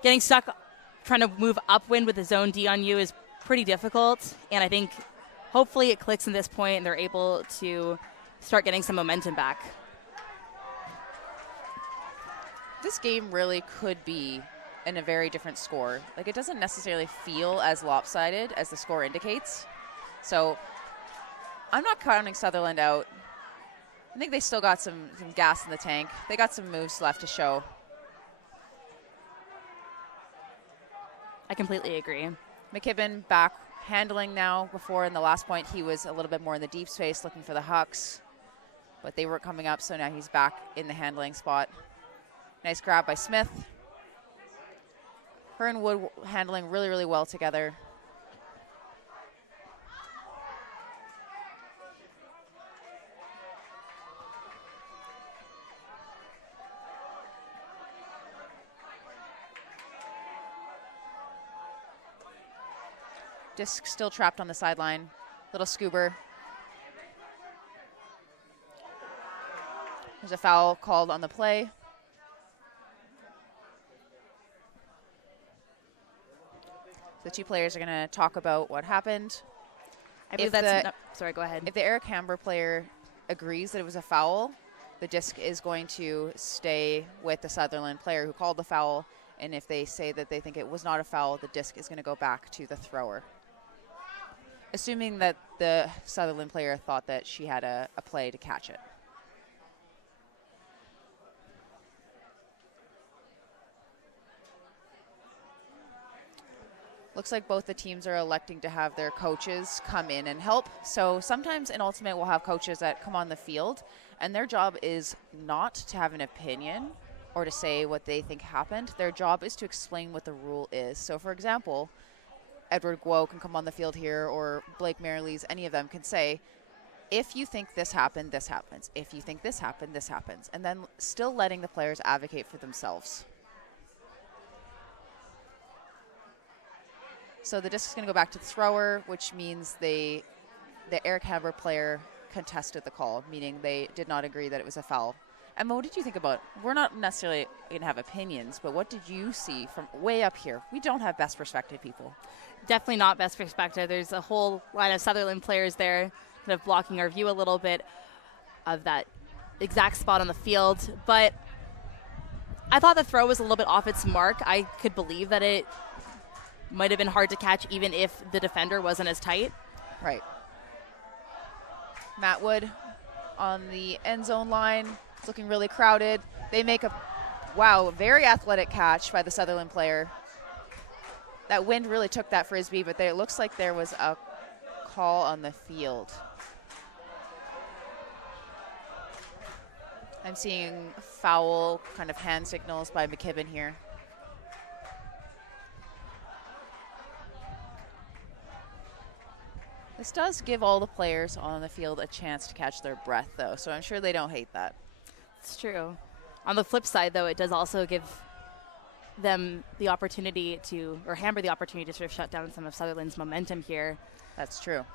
Getting stuck trying to move upwind with a zone D on you is pretty difficult. And I think hopefully it clicks in this point and they're able to start getting some momentum back. this game really could be in a very different score. Like, it doesn't necessarily feel as lopsided as the score indicates. So I'm not counting Sutherland out. I think they still got some gas in the tank. They got some moves left to show. I completely agree. McKibben back handling now. Before in the last point, he was a little bit more in the deep space looking for the hucks, but they weren't coming up, so now he's back in the handling spot. Nice grab by Smith. Her and Wood handling really, really well together. Disc still trapped on the sideline. Little scoober. There's a foul called on the play. The two players are going to talk about what happened. I believe sorry, go ahead. If the Eric Hamber player agrees that it was a foul, the disc is going to stay with the Sutherland player who called the foul. And if they say that they think it was not a foul, the disc is going to go back to the thrower. Assuming that the Sutherland player thought that she had a play to catch it. Looks like both the teams are electing to have their coaches come in and help. So sometimes in Ultimate we'll have coaches that come on the field, and their job is not to have an opinion or to say what they think happened. Their job is to explain what the rule is. So for example, Edward Guo can come on the field here, or Blake Merrilees, any of them can say, if you think this happened, this happens. If you think this happened, this happens. And then still letting the players advocate for themselves. So the disc is going to go back to the thrower, which means the Eric Hamber player contested the call, meaning they did not agree that it was a foul. Emma, what did you think about, we're not necessarily going to have opinions, but what did you see from way up here? We don't have best perspective people. Definitely not best perspective. There's a whole line of Sutherland players there kind of blocking our view a little bit of that exact spot on the field. But I thought the throw was a little bit off its mark. I could believe that it might have been hard to catch even if the defender wasn't as tight. Right. Matt Wood on the end zone line. It's looking really crowded. They make a, very athletic catch by the Sutherland player. That wind really took that Frisbee, but it looks like there was a call on the field. I'm seeing foul kind of hand signals by McKibben here. This does give all the players on the field a chance to catch their breath, though, so I'm sure they don't hate that. It's true. On the flip side, though, it does also give them the opportunity to, or Hamber the opportunity to sort of shut down some of Sutherland's momentum here. That's true.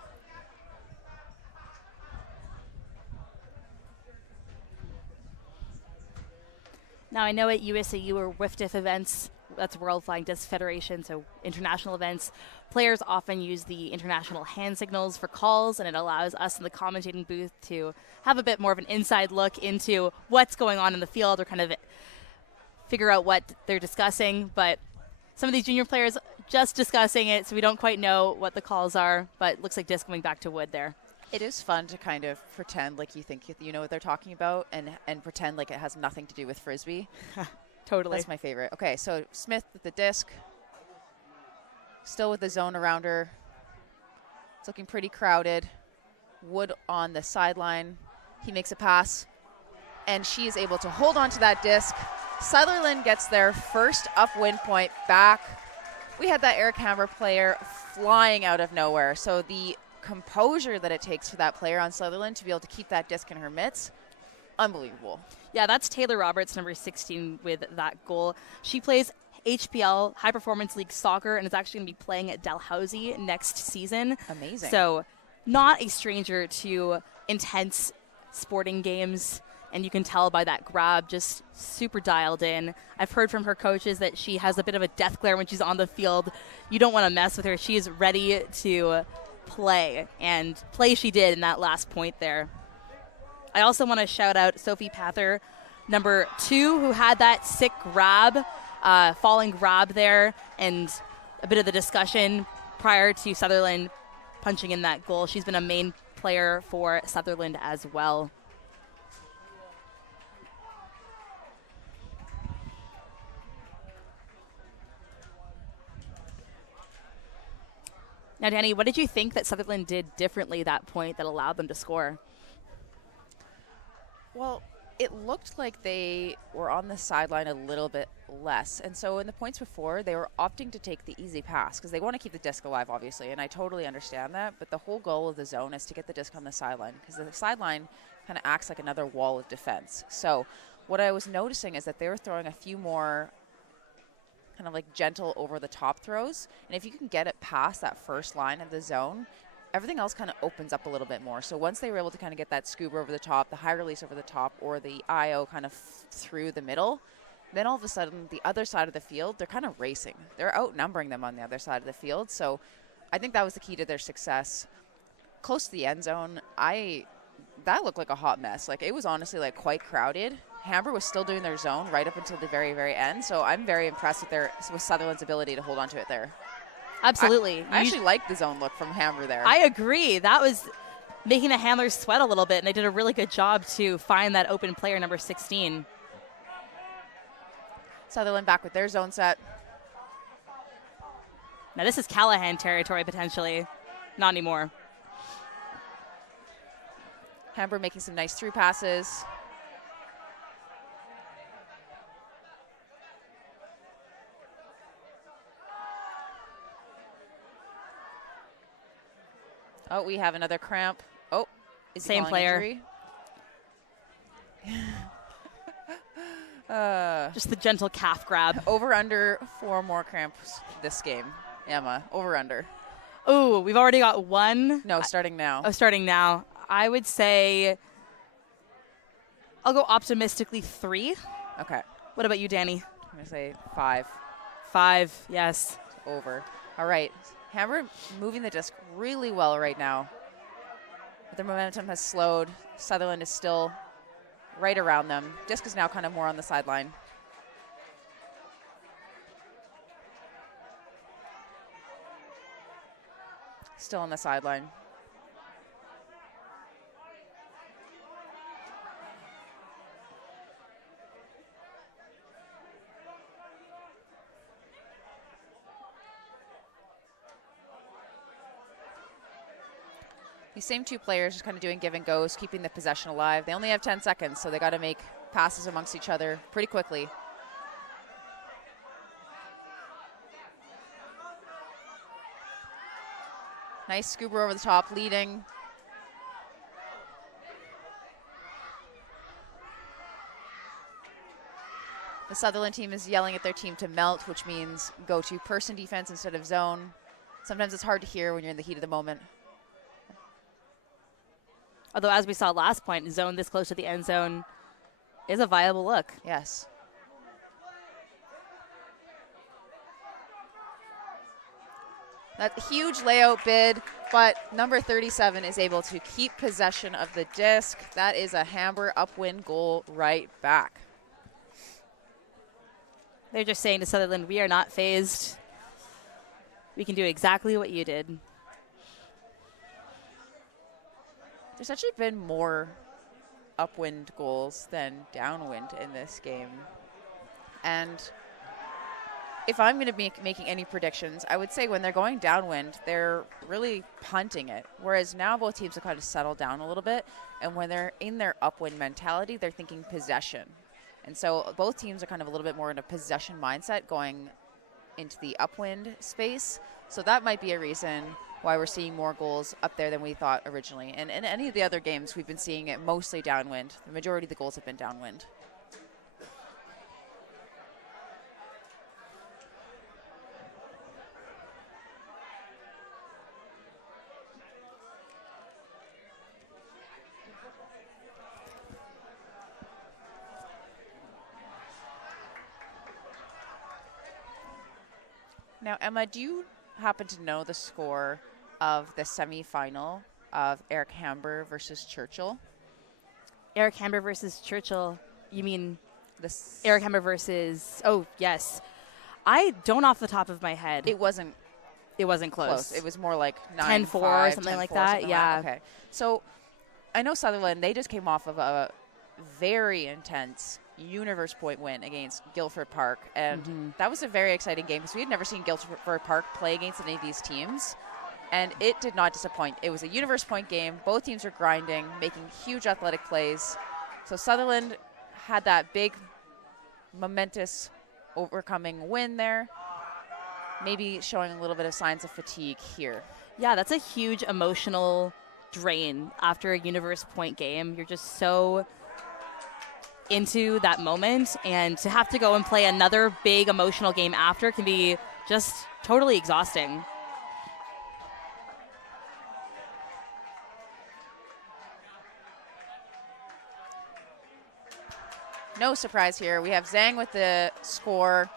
Now, I know at USAU or WFDF events, that's World Flying Disc Federation, so international events, players often use the international hand signals for calls, and it allows us in the commentating booth to have a bit more of an inside look into what's going on in the field or kind of figure out what they're discussing. But some of these junior players just discussing it, so we don't quite know what the calls are, but it looks like disc coming back to Wood there. It is fun to kind of pretend like you think you know what they're talking about and pretend like it has nothing to do with Frisbee. Totally. That's my favorite. Okay, so Smith with the disc. Still with the zone around her. It's looking pretty crowded. Wood on the sideline. He makes a pass, and she is able to hold on to that disc. Sutherland gets their first upwind point back. We had that Eric Hamber player flying out of nowhere. So the composure that it takes for that player on Sutherland to be able to keep that disc in her mitts, unbelievable. Yeah, that's Taylor Roberts, number 16, with that goal. She plays HPL, High Performance League Soccer, and is actually going to be playing at Dalhousie next season. Amazing. So not a stranger to intense sporting games, and you can tell by that grab, just super dialed in. I've heard from her coaches that she has a bit of a death glare when she's on the field. You don't want to mess with her. She is ready to play, and play she did in that last point there. I also want to shout out Sophie Pather, number 2, who had that sick grab, falling grab there, and a bit of the discussion prior to Sutherland punching in that goal. She's been a main player for Sutherland as well. Now, Danny, what did you think that Sutherland did differently that point that allowed them to score? Well, it looked like they were on the sideline a little bit less. And so in the points before, they were opting to take the easy pass because they want to keep the disc alive, obviously. And I totally understand that. But the whole goal of the zone is to get the disc on the sideline because the sideline kind of acts like another wall of defense. So what I was noticing is that they were throwing a few more kind of like gentle over the top throws. And if you can get it past that first line of the zone, everything else kind of opens up a little bit more. So once they were able to kind of get that scuba over the top, the high release over the top, or the IO kind of through the middle, then all of a sudden the other side of the field, they're kind of racing. They're outnumbering them on the other side of the field. So I think that was the key to their success. Close to the end zone, that looked like a hot mess. Like, it was honestly like quite crowded. Hamber was still doing their zone right up until the very, very end. So I'm very impressed with Sutherland's ability to hold on to it there. Absolutely. I actually liked the zone look from Hamber there. I agree. That was making the handlers sweat a little bit, and they did a really good job to find that open player, number 16. Sutherland back with their zone set. Now this is Callahan territory, potentially. Not anymore. Hamber making some nice through passes. Oh, we have another cramp. Oh, is same player. Just the gentle calf grab. Over under 4 more cramps this game. Emma, over under. Oh, we've already got one. No, starting now. Oh, starting now. I would say I'll go optimistically 3. Okay. What about you, Danny? I'm going to say 5. 5, yes. Over. All right. Hamber moving the disc really well right now. But their momentum has slowed. Sutherland is still right around them. Disc is now kind of more on the sideline. Still on the sideline. These same 2 players just kind of doing give and goes, keeping the possession alive. They only have 10 seconds, so they got to make passes amongst each other pretty quickly. Nice scuba over the top, leading. The Sutherland team is yelling at their team to melt, which means go to person defense instead of zone. Sometimes it's hard to hear when you're in the heat of the moment. Although, as we saw last point, zone this close to the end zone is a viable look. Yes. That huge layout bid, but number 37 is able to keep possession of the disc. That is a Hamber upwind goal right back. They're just saying to Sutherland, we are not phased. We can do exactly what you did. There's actually been more upwind goals than downwind in this game. And if I'm going to be making any predictions, I would say when they're going downwind, they're really punting it. Whereas now both teams have kind of settled down a little bit. And when they're in their upwind mentality, they're thinking possession. And so both teams are kind of a little bit more in a possession mindset going into the upwind space. So that might be a reason why we're seeing more goals up there than we thought originally. And in any of the other games, we've been seeing it mostly downwind. The majority of the goals have been downwind. Now, Emma, do you happen to know the score of the semifinal of Eric Hamber versus Churchill? Eric Hamber versus Churchill. You mean This Eric Hamber versus? Oh, yes. I don't off the top of my head. It wasn't close. It was more like 10-4 or something like that. Yeah. Okay. So I know Sutherland, they just came off of a very intense Universe Point win against Guilford Park. And that was a very exciting game because we had never seen Guilford Park play against any of these teams. And it did not disappoint. It was a Universe Point game. Both teams were grinding, making huge athletic plays. So Sutherland had that big, momentous, overcoming win there. Maybe showing a little bit of signs of fatigue here. Yeah, that's a huge emotional drain after a Universe Point game. You're just so into that moment, and to have to go and play another big emotional game after can be just totally exhausting. No surprise here. We have Zhang with the score.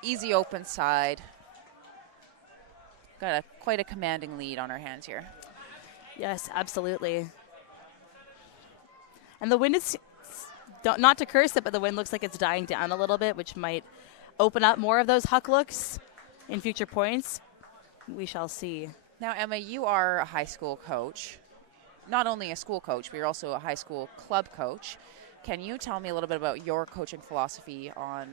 Easy open side. Got quite a commanding lead on our hands here. Yes, absolutely. And the wind is, not to curse it, but the wind looks like it's dying down a little bit, which might open up more of those huck looks in future points. We shall see. Now, Emma, you are a high school coach. Not only a school coach, but you're also a high school club coach. Can you tell me a little bit about your coaching philosophy on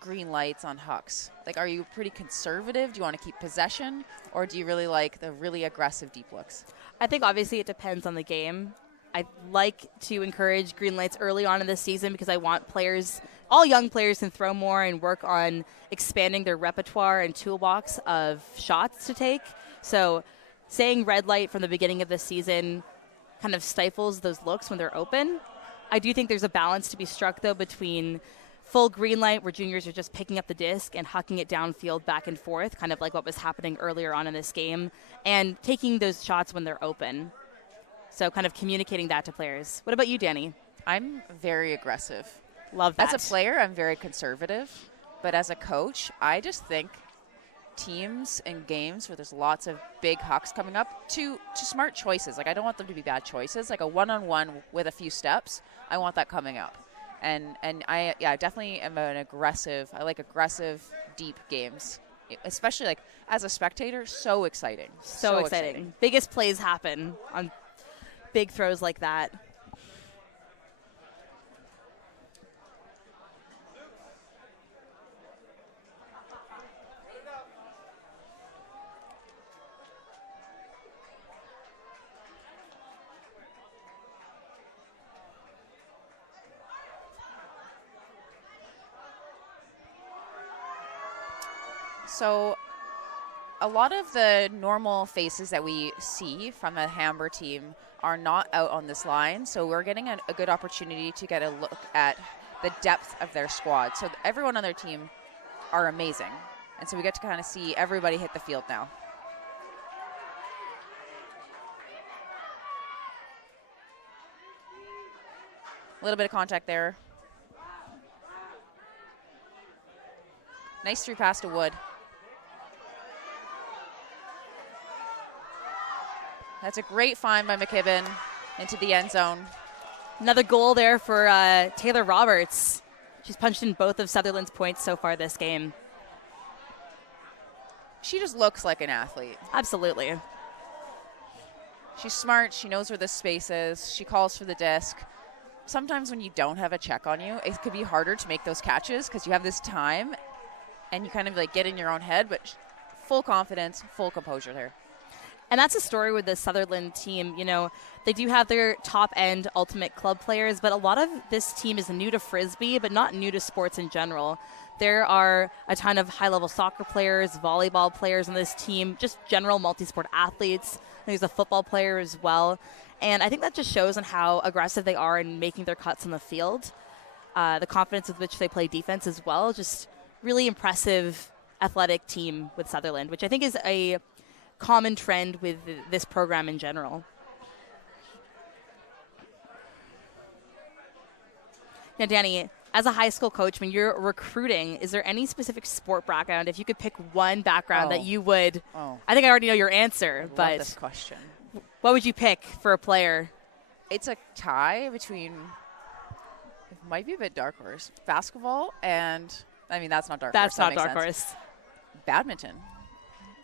green lights on hucks? Like, are you pretty conservative? Do you want to keep possession? Or do you really like the really aggressive deep looks? I think obviously it depends on the game. I like to encourage green lights early on in the season because I want players, all young players, can throw more and work on expanding their repertoire and toolbox of shots to take. So saying red light from the beginning of the season kind of stifles those looks when they're open. I do think there's a balance to be struck, though, between full green light where juniors are just picking up the disc and hucking it downfield back and forth, kind of like what was happening earlier on in this game, and taking those shots when they're open. So kind of communicating that to players. What about you, Danny? I'm very aggressive. Love that. As a player, I'm very conservative. But as a coach, I just think teams and games where there's lots of big hucks coming up to smart choices. Like, I don't want them to be bad choices. Like a one-on-one with a few steps, I want that coming up. And I definitely am an aggressive. I like aggressive, deep games, especially like as a spectator. So exciting. So exciting. Biggest plays happen on big throws like that. So a lot of the normal faces that we see from the Hamber team are not out on this line, so we're getting a good opportunity to get a look at the depth of their squad. So everyone on their team are amazing, and so we get to kind of see everybody hit the field now. A little bit of contact there. Nice through pass to Wood. That's a great find by McKibben into the end zone. Another goal there for Taylor Roberts. She's punched in both of Sutherland's points so far this game. She just looks like an athlete. Absolutely. She's smart. She knows where the space is. She calls for the disc. Sometimes when you don't have a check on you, it could be harder to make those catches because you have this time and you kind of like get in your own head, but full confidence, full composure there. And that's a story with the Sutherland team. You know, they do have their top-end ultimate club players, but a lot of this team is new to Frisbee, but not new to sports in general. There are a ton of high-level soccer players, volleyball players on this team, just general multi-sport athletes. There's a football player as well. And I think that just shows on how aggressive they are in making their cuts on the field. The confidence with which they play defense as well. Just really impressive athletic team with Sutherland, which I think is a common trend with this program in general. Now, Danny, as a high school coach, when you're recruiting, is there any specific sport background? If you could pick one background that you would, I think I already know your answer, I but love this question. What would you pick for a player? It's a tie between It might be a bit dark horse. Basketball and, I mean, that's not dark That's horse. not dark horse. Badminton.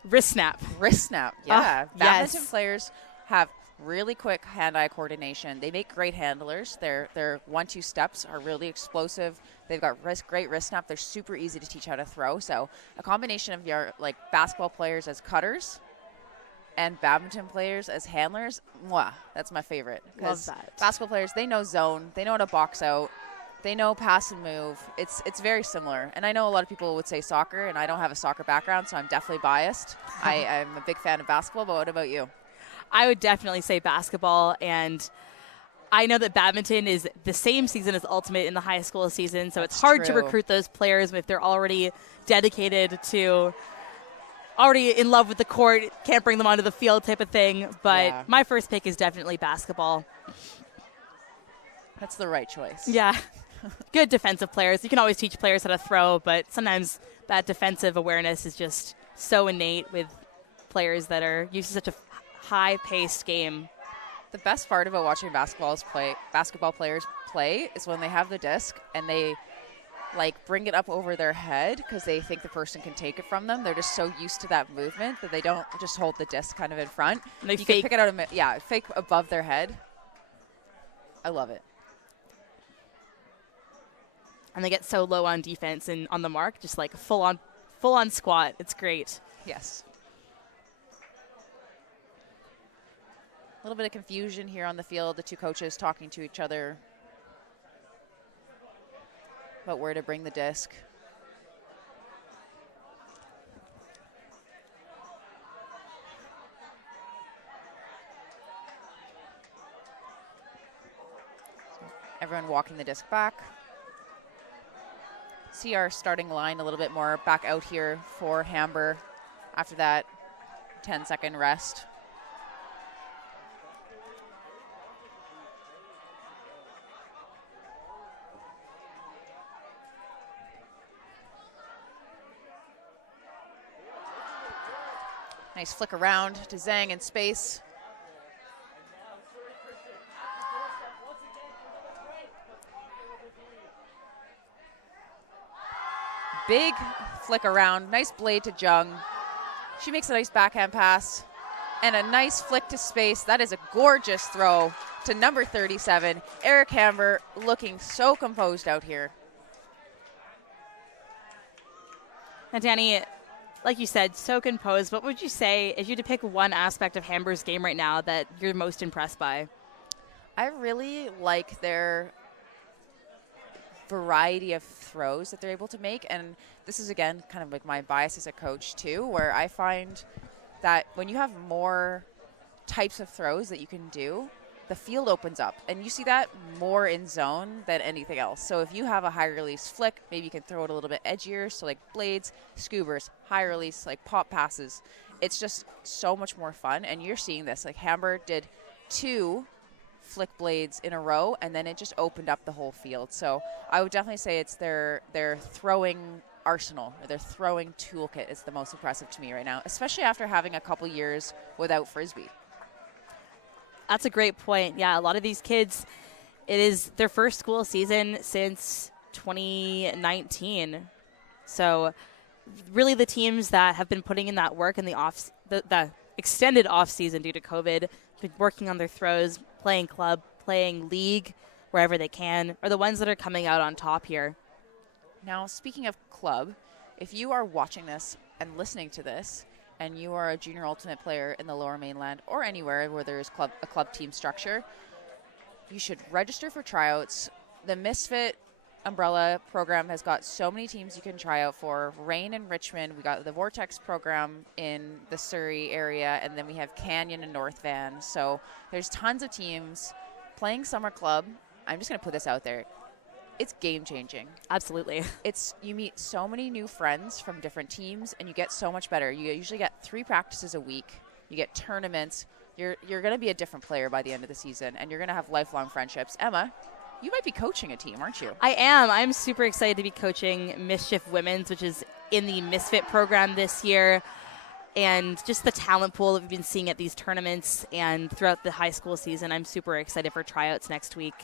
Wrist snap. Wrist snap, yeah. Badminton yes. players have really quick hand-eye coordination. They make great handlers. Their 1-2 steps are really explosive. They've got great wrist snap. They're super easy to teach how to throw. So a combination of your like basketball players as cutters and badminton players as handlers, mwah, that's my favorite. Love that. Basketball players, they know zone. They know how to box out. They know pass and move. It's very similar. And I know a lot of people would say soccer, and I don't have a soccer background, so I'm definitely biased. I'm a big fan of basketball, but what about you? I would definitely say basketball, and I know that badminton is the same season as Ultimate in the high school season, so it's hard to recruit those players if they're already dedicated to, already in love with the court, can't bring them onto the field type of thing. But my first pick is definitely basketball. That's the right choice. Yeah. Good defensive players. You can always teach players how to throw, but sometimes that defensive awareness is just so innate with players that are used to such a high-paced game. The best part about watching basketball players play is when they have the disc and they like bring it up over their head because they think the person can take it from them. They're just so used to that movement that they don't just hold the disc kind of in front. And they you can pick it out fake above their head. I love it. And they get so low on defense and on the mark, just like full on squat. It's great. Yes. A little bit of confusion here on the field. The two coaches talking to each other about where to bring the disc. Everyone walking the disc back. See our starting line a little bit more back out here for Hamber after that 10-second rest. Nice flick around to Zhang in space. Big flick around, nice blade to Jung. She makes a nice backhand pass and a nice flick to space. That is a gorgeous throw to number 37. Eric Hamber looking so composed out here. Now, Danny, like you said, so composed. What would you say if you had to pick one aspect of Hamber's game right now that you're most impressed by? I really like their variety of throws that they're able to make, and this is again kind of like my bias as a coach too, where I find that when you have more types of throws that you can do, the field opens up, and you see that more in zone than anything else. So if you have a high release flick, maybe you can throw it a little bit edgier, so like blades, scoobers, high release, like pop passes. It's just so much more fun, and you're seeing this. Like Hamber did 2 flick blades in a row, and then it just opened up the whole field. So I would definitely say it's their throwing arsenal, or their throwing toolkit is the most impressive to me right now, especially after having a couple years without Frisbee. That's a great point. Yeah, a lot of these kids, it is their first school season since 2019. So really the teams that have been putting in that work in the extended off season due to COVID, been working on their throws, playing club, playing league, wherever they can, are the ones that are coming out on top here. Now, speaking of club, if you are watching this and listening to this, and you are a junior ultimate player in the Lower Mainland or anywhere where there is a club team structure, you should register for tryouts. The Misfit umbrella program has got so many teams you can try out for. Rain in Richmond, we got the Vortex program in the Surrey area, and then we have Canyon and North Van. So there's tons of teams playing summer club. I'm just going to put this out there. It's game-changing. Absolutely. You meet so many new friends from different teams, and you get so much better. You usually get 3 practices a week. You get tournaments. You're going to be a different player by the end of the season, and you're going to have lifelong friendships. Emma, you might be coaching a team, aren't you? I am. I'm super excited to be coaching Mischief Women's, which is in the Misfit program this year. And just the talent pool that we've been seeing at these tournaments and throughout the high school season, I'm super excited for tryouts next week.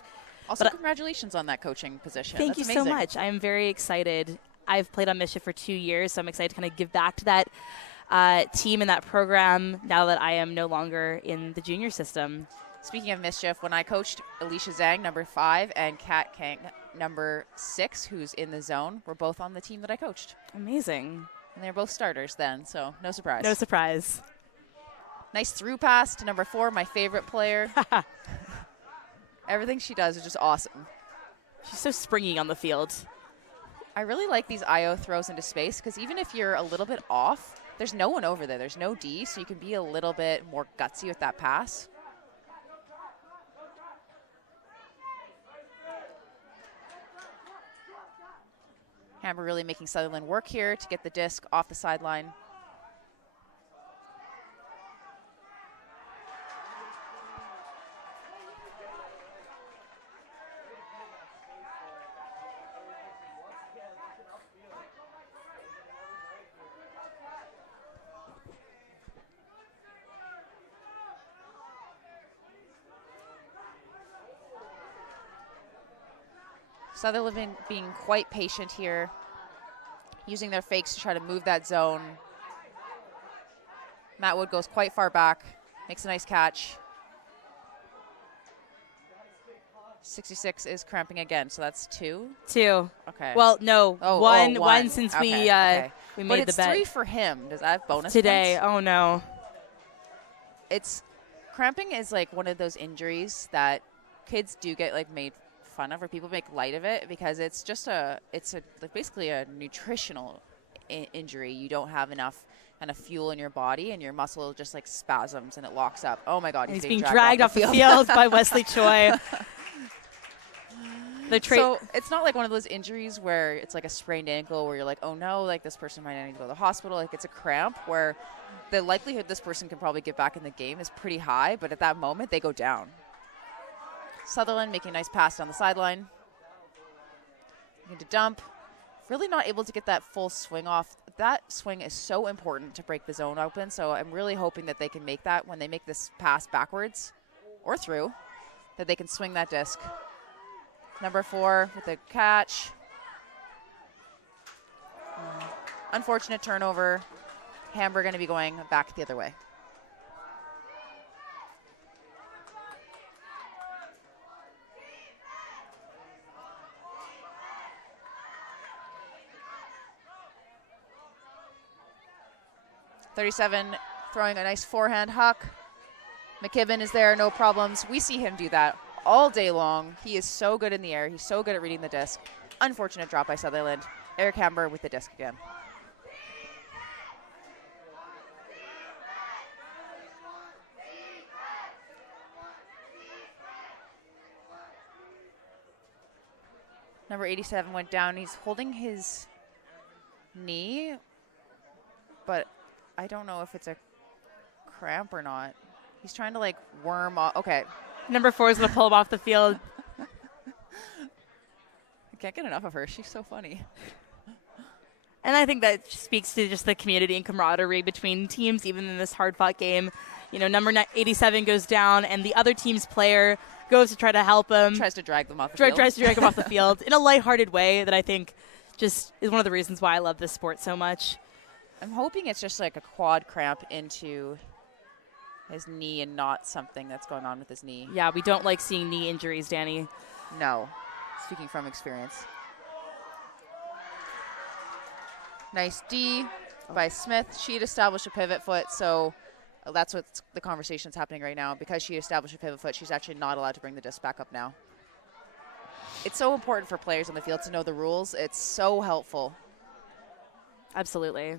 Also, congratulations on that coaching position. Thank That's you amazing. so much. I'm very excited. I've played on Mischief for 2 years, so I'm excited to kind of give back to that team and that program now that I am no longer in the junior system. Speaking of Mischief, when I coached Alicia Zhang, number 5, and Kat Kang, number 6, who's in the zone, were both on the team that I coached. Amazing. And they're both starters then, so no surprise. No surprise. Nice through pass to number 4, my favorite player. Everything she does is just awesome. She's so springy on the field. I really like these IO throws into space because even if you're a little bit off, there's no one over there. There's no D, so you can be a little bit more gutsy with that pass. Hamber really making Sutherland work here to get the disc off the sideline. Sutherland being quite patient here, using their fakes to try to move that zone. Matt Wood goes quite far back, makes a nice catch. 66 is cramping again, so that's 2? 2. Okay. Well, no, one. One Since okay, we okay. we But made it's the bet 3 for him. Does that have bonus today. points? Oh no. It's cramping is like one of those injuries that kids do get like made fun of, or people make light of it, because it's just like basically a nutritional injury. You don't have enough kind of fuel in your body, and your muscle just like spasms and it locks up. Oh my God, he's being dragged off the field by Wesley Choi. So it's not like one of those injuries where it's like a sprained ankle where you're like, oh no, like this person might need to go to the hospital. Like it's a cramp where the likelihood this person can probably get back in the game is pretty high, but at that moment they go down. Sutherland making a nice pass down the sideline. Looking to dump. Really not able to get that full swing off. That swing is so important to break the zone open, so I'm really hoping that they can make that when they make this pass backwards or through, that they can swing that disc. Number 4 with the catch. Unfortunate turnover. Hamber going to be going back the other way. .37 throwing a nice forehand huck. McKibben is there, no problems. We see him do that all day long. He is so good in the air. He's so good at reading the disc. Unfortunate drop by Sutherland. Eric Hamber with the disc again. Number 87 went down. He's holding his knee, but I don't know if it's a cramp or not. He's trying to like worm off. Okay. Number 4 is going to pull him off the field. I can't get enough of her. She's so funny. And I think that speaks to just the community and camaraderie between teams, even in this hard-fought game. You know, number 87 goes down, and the other team's player goes to try to help him. Tries to drag them off the field. Tries to drag him off the field in a lighthearted way that I think just is one of the reasons why I love this sport so much. I'm hoping it's just like a quad cramp into his knee and not something that's going on with his knee. Yeah, we don't like seeing knee injuries, Danny. No, speaking from experience. Nice D by Smith. She had established a pivot foot, so that's what the conversation's happening right now. Because she established a pivot foot, she's actually not allowed to bring the disc back up now. It's so important for players on the field to know the rules. It's so helpful. Absolutely.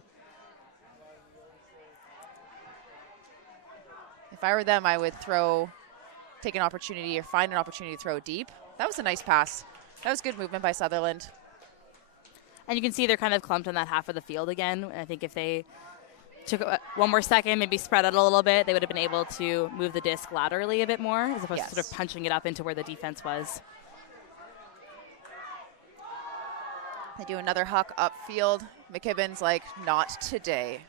If I were them, I would take an opportunity or find an opportunity to throw deep. That was a nice pass. That was good movement by Sutherland. And you can see they're kind of clumped on that half of the field again. And I think if they took one more second, maybe spread out a little bit, they would have been able to move the disc laterally a bit more as opposed to sort of punching it up into where the defense was. They do another huck upfield. McKibben's like, not today.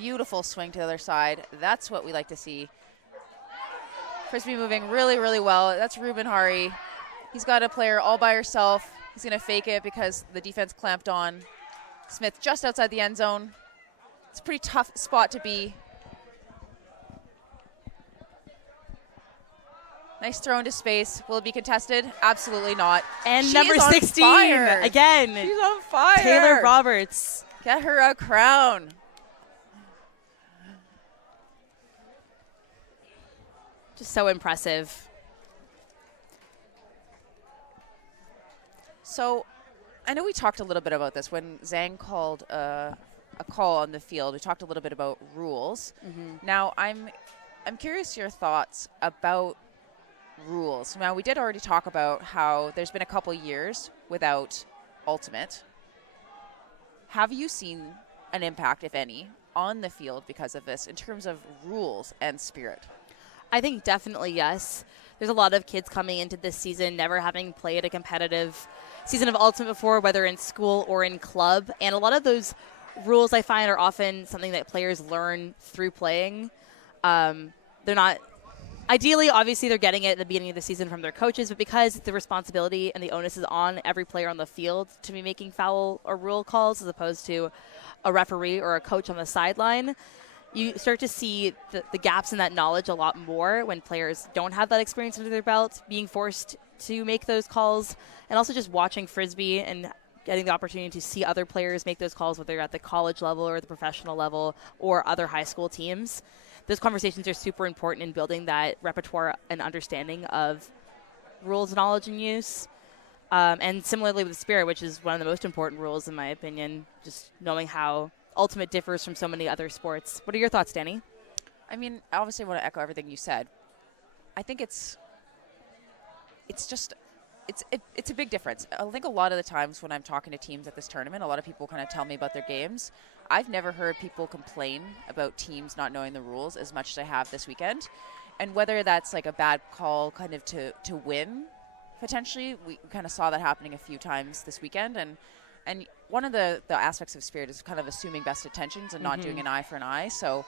Beautiful swing to the other side. That's what we like to see. Frisbee moving really, really well. That's Ruben Hari. He's got a player all by herself. He's going to fake it because the defense clamped on. Smith just outside the end zone. It's a pretty tough spot to be. Nice throw into space. Will it be contested? Absolutely not. And she number 16, again. She's on fire. Taylor Roberts. Get her a crown. Just so impressive. So I know we talked a little bit about this when Zhang called a call on the field. We talked a little bit about rules. Now I'm curious your thoughts about rules. Now we did already talk about how there's been a couple years without Ultimate. Have you seen an impact, if any, on the field because of this in terms of rules and spirit? I think definitely yes. There's a lot of kids coming into this season never having played a competitive season of Ultimate before, whether in school or in club. And a lot of those rules I find are often something that players learn through playing. They're not, ideally, obviously, they're getting it at the beginning of the season from their coaches, but because the responsibility and the onus is on every player on the field to be making foul or rule calls as opposed to a referee or a coach on the sideline, you start to see the gaps in that knowledge a lot more when players don't have that experience under their belt, being forced to make those calls, and also just watching Frisbee and getting the opportunity to see other players make those calls, whether at the college level or the professional level or other high school teams. Those conversations are super important in building that repertoire and understanding of rules, knowledge, and use. And similarly with Spirit, which is one of the most important rules in my opinion, just knowing how Ultimate differs from so many other sports. What are your thoughts, Danny? I mean, obviously I want to echo everything you said. I think it's a big difference. I think a lot of the times when I'm talking to teams at this tournament, a lot of people kind of tell me about their games. I've never heard people complain about teams not knowing the rules as much as I have this weekend. And whether that's like a bad call kind of to win, potentially, we kind of saw that happening a few times this weekend. And one of the aspects of Spirit is kind of assuming best intentions and not doing an eye for an eye. So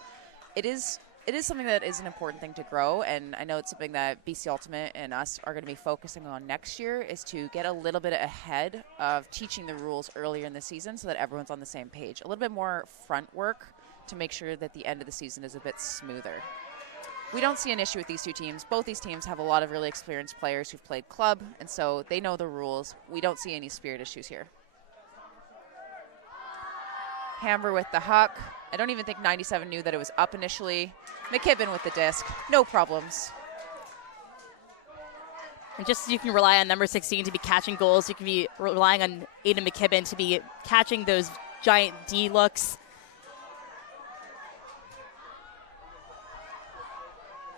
it is something that is an important thing to grow, and I know it's something that BC Ultimate and us are going to be focusing on next year, is to get a little bit ahead of teaching the rules earlier in the season so that everyone's on the same page. A little bit more front work to make sure that the end of the season is a bit smoother. We don't see an issue with these two teams. Both these teams have a lot of really experienced players who've played club, and so they know the rules. We don't see any Spirit issues here. Hamber with the huck. I don't even think 97 knew that it was up initially. McKibben with the disc. No problems. And just as you can rely on number 16 to be catching goals, you can be relying on Aiden McKibben to be catching those giant D looks.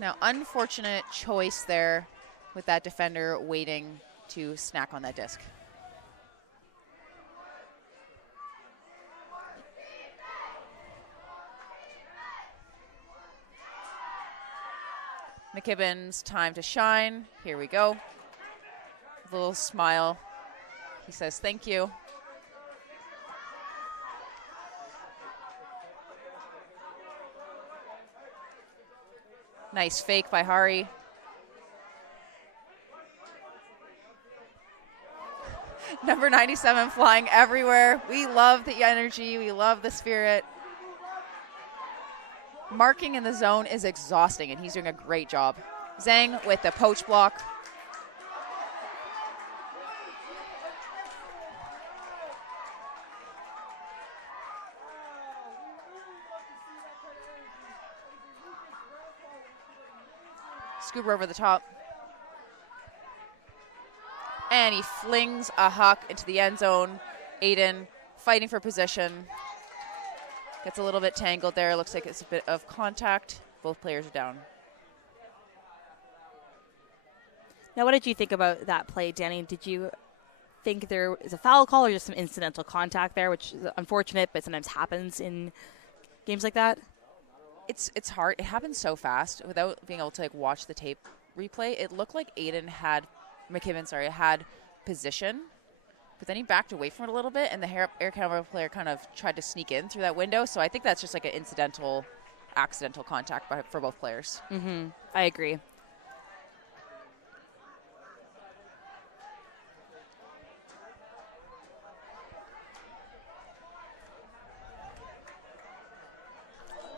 Now, unfortunate choice there with that defender waiting to snack on that disc. McKibben's time to shine. Here we go. A little smile. He says, thank you. Nice fake by Hari. Number 97 flying everywhere. We love the energy. We love the spirit. Marking in the zone is exhausting, and he's doing a great job. Zhang with the poach block. Scooper over the top. And he flings a huck into the end zone. Aiden fighting for position. Gets a little bit tangled there. Looks like it's a bit of contact. Both players are down. Now, what did you think about that play, Danny? Did you think there is a foul call or just some incidental contact there, which is unfortunate, but sometimes happens in games like that? It's hard. It happens so fast without being able to watch the tape replay. It looked like Aiden had, McKibben, had position. but then he backed away from it a little bit, and the Air Canada player kind of tried to sneak in through that window. So I think that's just like an accidental contact for both players. Mm-hmm. I agree.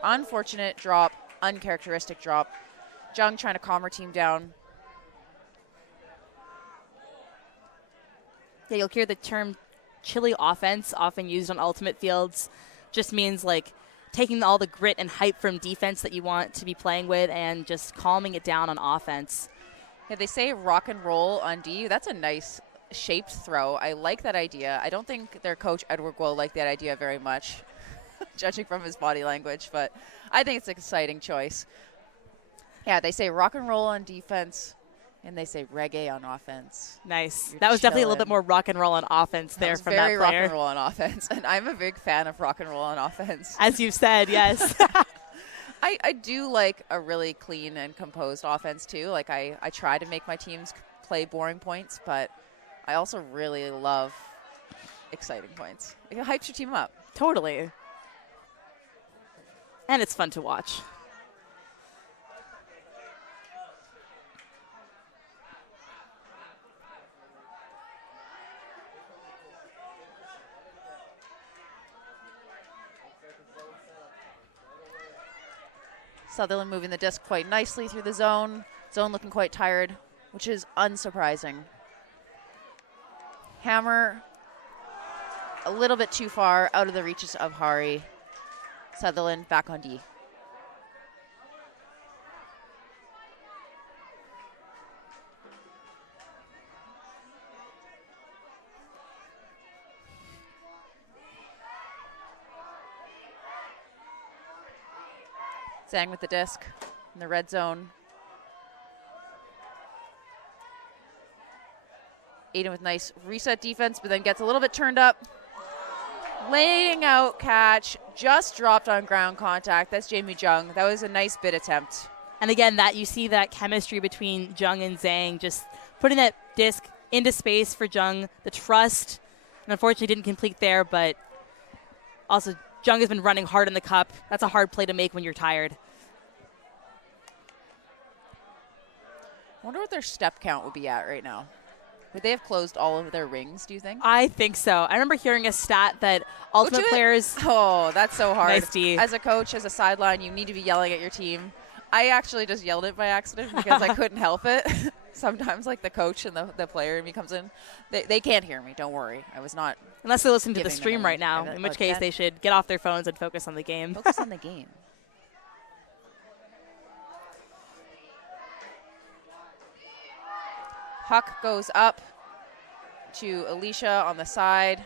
Unfortunate drop, uncharacteristic drop. Jung trying to calm her team down. Yeah, you'll hear the term chilly offense often used on Ultimate Fields. Just means like taking all the grit and hype from defense that you want to be playing with and just calming it down on offense. Yeah, they say rock and roll on D. That's a nice shaped throw. I like that idea. I don't think their coach, Edward Guo, liked that idea very much, judging from his body language, but I think it's an exciting choice. Yeah, they say rock and roll on defense, and they say reggae on offense. Nice. You're that was definitely a chillin'. little bit more rock and roll on offense there from that very rock player. and roll on offense, and I'm a big fan of rock and roll on offense. As you've said, yes. I do like a really clean and composed offense, too. Like, I try to make my teams play boring points, but I also really love exciting points. It hypes your team up. Totally. And it's fun to watch. Sutherland moving the disc quite nicely through the zone. Zone looking quite tired, which is unsurprising. Hammer a little bit too far out of the reaches of Hari. Sutherland back on D. Zhang with the disc in the red zone. Aiden with nice reset defense, but then gets a little bit turned up. Laying out catch, just dropped on ground contact. That's Jamie Jung. That was a nice bid attempt. And again, that you see that chemistry between Jung and Zhang, just putting that disc into space for Jung, the trust, and unfortunately didn't complete there, but also Jung has been running hard in the cup. That's a hard play to make when you're tired. I wonder what their step count would be at right now. Would they have closed all of their rings, do you think? I think so. I remember hearing a stat that Ultimate players... Oh, that's so hard. Nice D. As a coach, as a sideline, you need to be yelling at your team. I actually just yelled it by accident because I couldn't help it. Sometimes, like, the coach and the player and me comes in. They can't hear me. Don't worry. I was not... Unless they listen to the giving stream them right now, in which case they should get off their phones and focus on the game. Focus on the game. Huck goes up to Alicia on the side.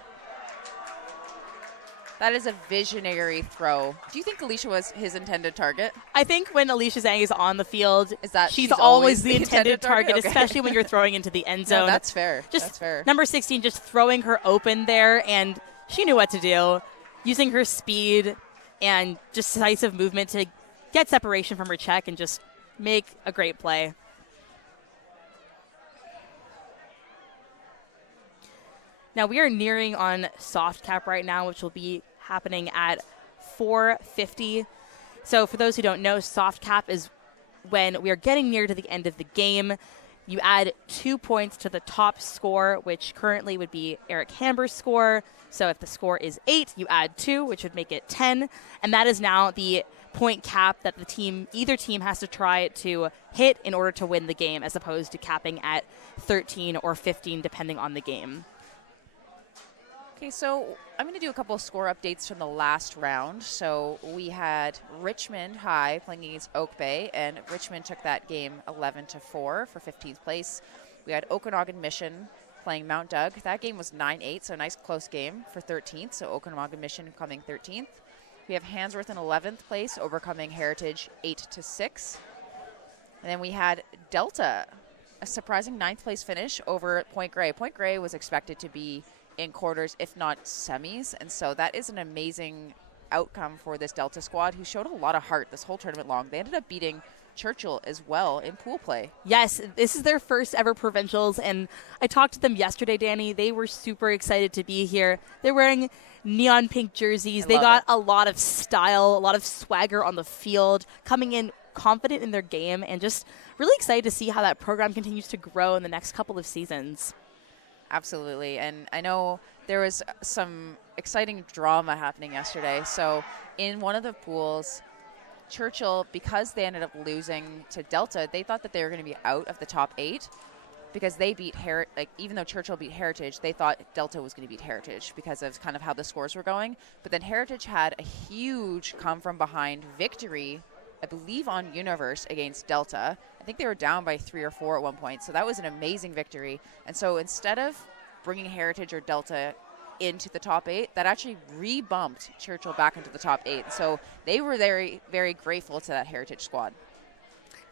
That is a visionary throw. Do you think Alicia was his intended target? I think when Alicia Zhang is on the field, Is that she's she's always the intended target, Okay. especially when you're throwing into the end zone. No, that's fair. Just that's fair. number 16 just throwing her open there, and she knew what to do, using her speed and just decisive movement to get separation from her check and just make a great play. Now we are nearing on soft cap right now, which will be happening at 4:50. So for those who don't know, soft cap is when we are getting near to the end of the game. You add 2 points to the top score, which currently would be Eric Hamber's score. So if the score is 8, you add 2, which would make it 10. And that is now the point cap that either team has to try to hit in order to win the game, as opposed to capping at 13 or 15, depending on the game. Okay, so I'm going to do a couple of score updates from the last round. So we had Richmond High playing against Oak Bay, and Richmond took that game 11-4 for 15th place. We had Okanagan Mission playing Mount Doug. That game was 9-8, so a nice close game for 13th. So Okanagan Mission coming 13th. We have Handsworth in 11th place, overcoming Heritage 8-6. And then we had Delta, a surprising 9th place finish over Point Grey. Point Grey was expected to be in quarters, if not semis, and so that is an amazing outcome for this Delta squad, who showed a lot of heart this whole tournament long. They ended up beating Churchill as well in pool play. Yes, this is their first ever provincials, and I talked to them yesterday, Danny. They were super excited to be here. They're wearing neon pink jerseys. They got a lot of style, a lot of swagger on the field, coming in confident in their game, and just really excited to see how that program continues to grow in the next couple of seasons. Absolutely, and I know there was some exciting drama happening yesterday. So in one of the pools, Churchill, because they ended up losing to Delta, they thought that they were going to be out of the top 8 because they beat even though Churchill beat Heritage, they thought Delta was going to beat Heritage because of kind of how the scores were going. But then Heritage had a huge come from behind victory, I believe on Universe, against Delta. I think they were down by 3 or 4 at one point. So that was an amazing victory. And so instead of bringing Heritage or Delta into the top 8, that actually re-bumped Churchill back into the top 8. So they were very, very grateful to that Heritage squad.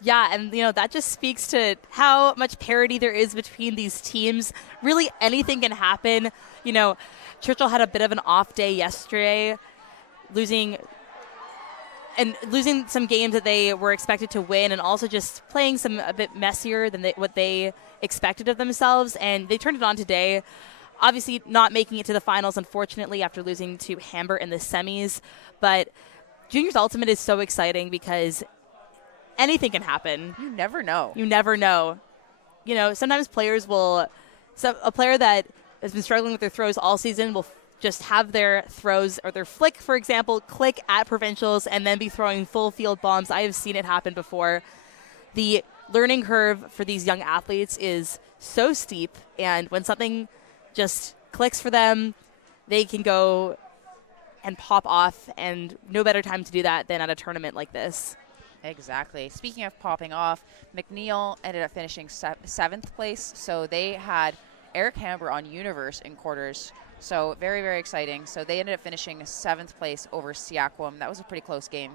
Yeah, and that just speaks to how much parity there is between these teams. Really, anything can happen. Churchill had a bit of an off day yesterday, losing some games that they were expected to win, and also just playing a bit messier than what they expected of themselves, and they turned it on today. Obviously not making it to the finals, unfortunately, after losing to Hamber in the semis. But Juniors Ultimate is so exciting because anything can happen. You never know. You never know. Sometimes a player that has been struggling with their throws all season will just have their throws or their flick, for example, click at provincials and then be throwing full field bombs. I have seen it happen before. The learning curve for these young athletes is so steep, and when something just clicks for them, they can go and pop off, and no better time to do that than at a tournament like this. Exactly. Speaking of popping off, McNeil ended up finishing 7th place, so they had Eric Hamber on Universe in quarters. So very, very exciting. So they ended up finishing 7th place over Seaquam. That was a pretty close game.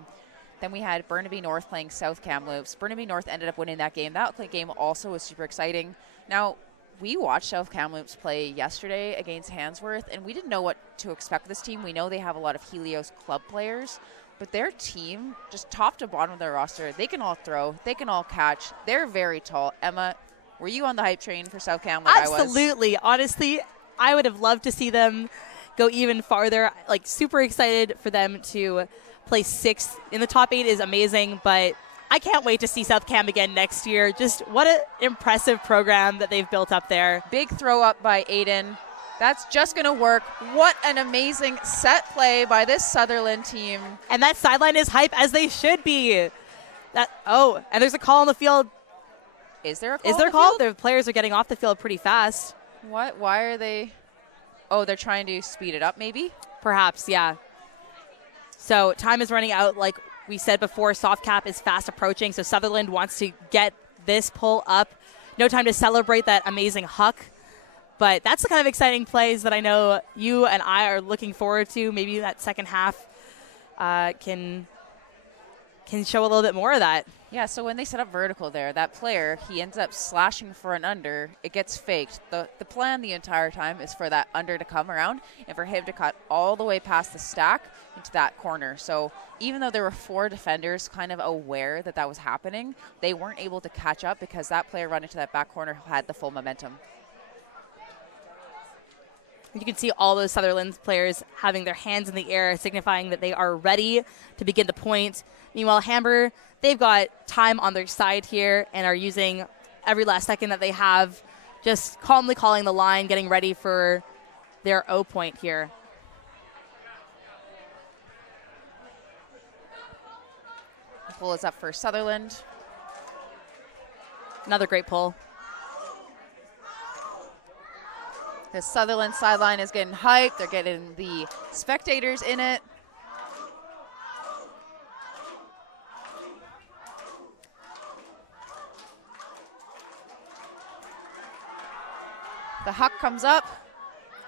Then we had Burnaby North playing South Kamloops. Burnaby North ended up winning that game. That game also was super exciting. Now, we watched South Kamloops play yesterday against Handsworth, and we didn't know what to expect with this team. We know they have a lot of Helios club players, but their team, just top to bottom of their roster, they can all throw, they can all catch. They're very tall. Emma, were you on the hype train for South Kam like I was? Absolutely. Honestly, I would have loved to see them go even farther. Super excited for them to play 6th in the top 8 is amazing, but I can't wait to see South Kam again next year. Just what an impressive program that they've built up there. Big throw up by Aiden. That's just going to work. What an amazing set play by this Sutherland team. And that sideline is hype, as they should be. And there's a call on the field. Is there a call? Is there a call? The players are getting off the field pretty fast. What? Why are they? Oh, they're trying to speed it up, maybe? Perhaps, yeah. So time is running out. Like we said before, soft cap is fast approaching, so Sutherland wants to get this pull up. No time to celebrate that amazing huck. But that's the kind of exciting plays that I know you and I are looking forward to. Maybe that second half can show a little bit more of that. Yeah, so when they set up vertical there, that player, he ends up slashing for an under. It gets faked. The plan the entire time is for that under to come around and for him to cut all the way past the stack into that corner. So even though there were 4 defenders kind of aware that that was happening, they weren't able to catch up because that player running to that back corner had the full momentum. You can see all those Sutherland players having their hands in the air, signifying that they are ready to begin the point. Meanwhile, Hamber, they've got time on their side here and are using every last second that they have, just calmly calling the line, getting ready for their O point here. The pull is up for Sutherland. Another great pull. The Sutherland sideline is getting hyped. They're getting the spectators in it. The huck comes up.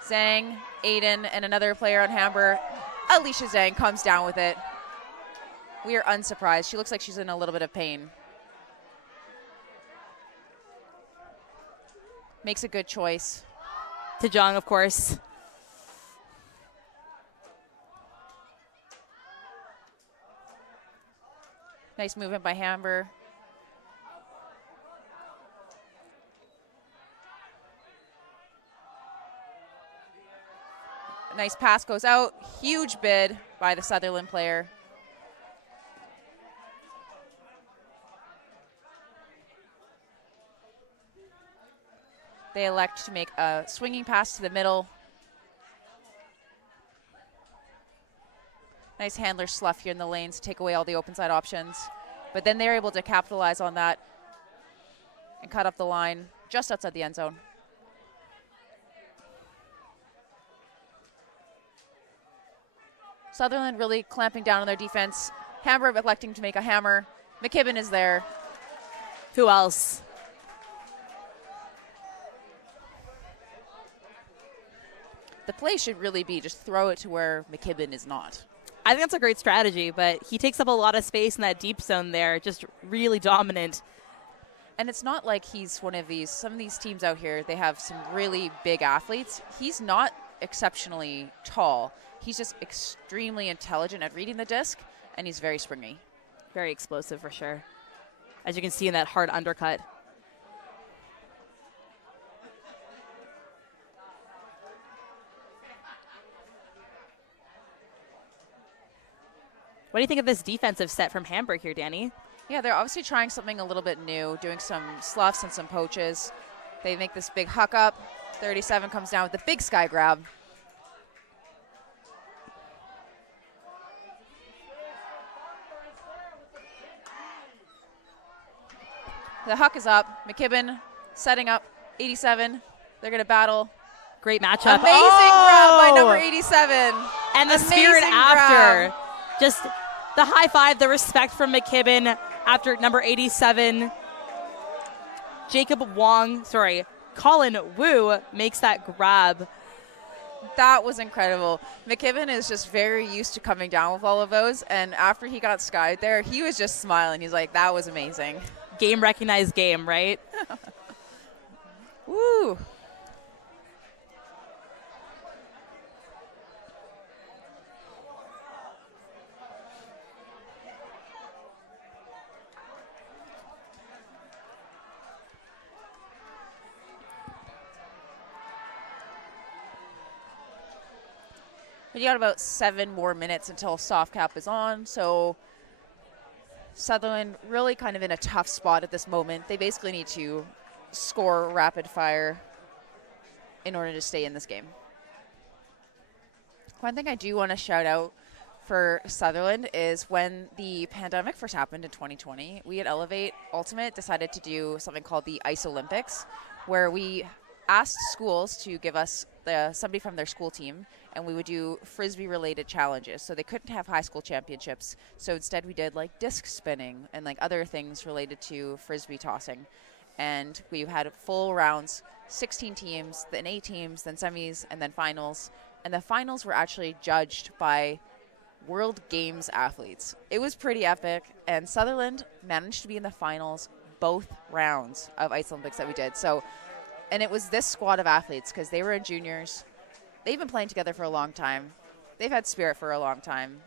Zhang, Aiden, and another player on Hamber. Alicia Zhang comes down with it. We are unsurprised. She looks like she's in a little bit of pain. Makes a good choice. To Jung, of course. Nice movement by Hamber. Nice pass goes out. Huge bid by the Sutherland player. They elect to make a swinging pass to the middle. Nice handler slough here in the lanes to take away all the open side options. But then they're able to capitalize on that and cut up the line just outside the end zone. Sutherland really clamping down on their defense. Hamber electing to make a hammer. McKibben is there. Who else? The play should really be just throw it to where McKibben is not. I think that's a great strategy, but he takes up a lot of space in that deep zone there, just really dominant. And it's not like he's one of these, some of these teams out here, they have some really big athletes. He's not exceptionally tall. He's just extremely intelligent at reading the disc, and he's very springy. Very explosive for sure. As you can see in that hard undercut. What do you think of this defensive set from Hamburg here, Danny? Yeah, they're obviously trying something a little bit new, doing some sloughs and some poaches. They make this big huck up. 37 comes down with the big sky grab. The huck is up. McKibben setting up 87. They're going to battle. Great matchup. Amazing grab by number 87. And the Amazing spirit after. grab. Just the high five, the respect from McKibben after number 87. Colin Wu makes that grab. That was incredible. McKibben is just very used to coming down with all of those. And after he got skied there, he was just smiling. He's like, that was amazing. Game recognized game, right? Woo. You got about 7 more minutes until soft cap is on, so Sutherland really kind of in a tough spot at this moment. They basically need to score rapid fire in order to stay in this game. One thing I do want to shout out for Sutherland is when the pandemic first happened in 2020, we at Elevate Ultimate decided to do something called the Ice Olympics, where we asked schools to give us somebody from their school team, and we would do Frisbee-related challenges. So they couldn't have high school championships. So instead we did like disc spinning and like other things related to Frisbee tossing. And we had full rounds, 16 teams, then 8 teams, then semis, and then finals. And the finals were actually judged by World Games athletes. It was pretty epic, and Sutherland managed to be in the finals both rounds of Ice Olympics that we did. So, and it was this squad of athletes because they were in juniors. They've been playing together for a long time. They've had spirit for a long time.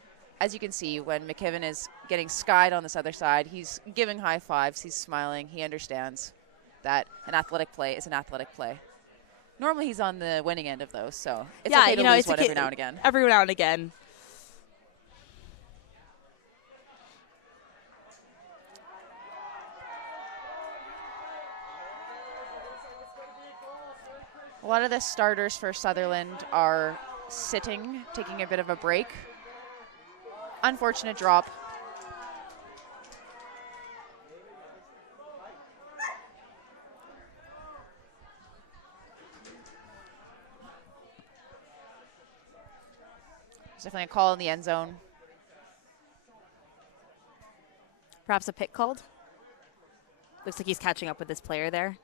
As you can see, when McKibben is getting skied on this other side, he's giving high fives, he's smiling, he understands that an athletic play is an athletic play. Normally he's on the winning end of those, so it's okay to lose one every now and again. Every now and again. A lot of the starters for Sutherland are sitting, taking a bit of a break. Unfortunate drop. There's definitely a call in the end zone. Perhaps a pick called. Looks like he's catching up with this player there.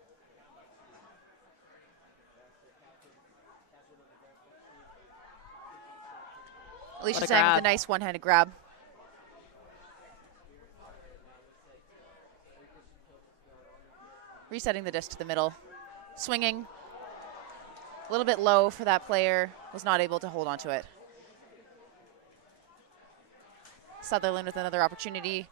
Alicia Zhang with a nice one-handed grab. Resetting the disc to the middle. Swinging. A little bit low for that player. Was not able to hold on to it. Sutherland with another opportunity.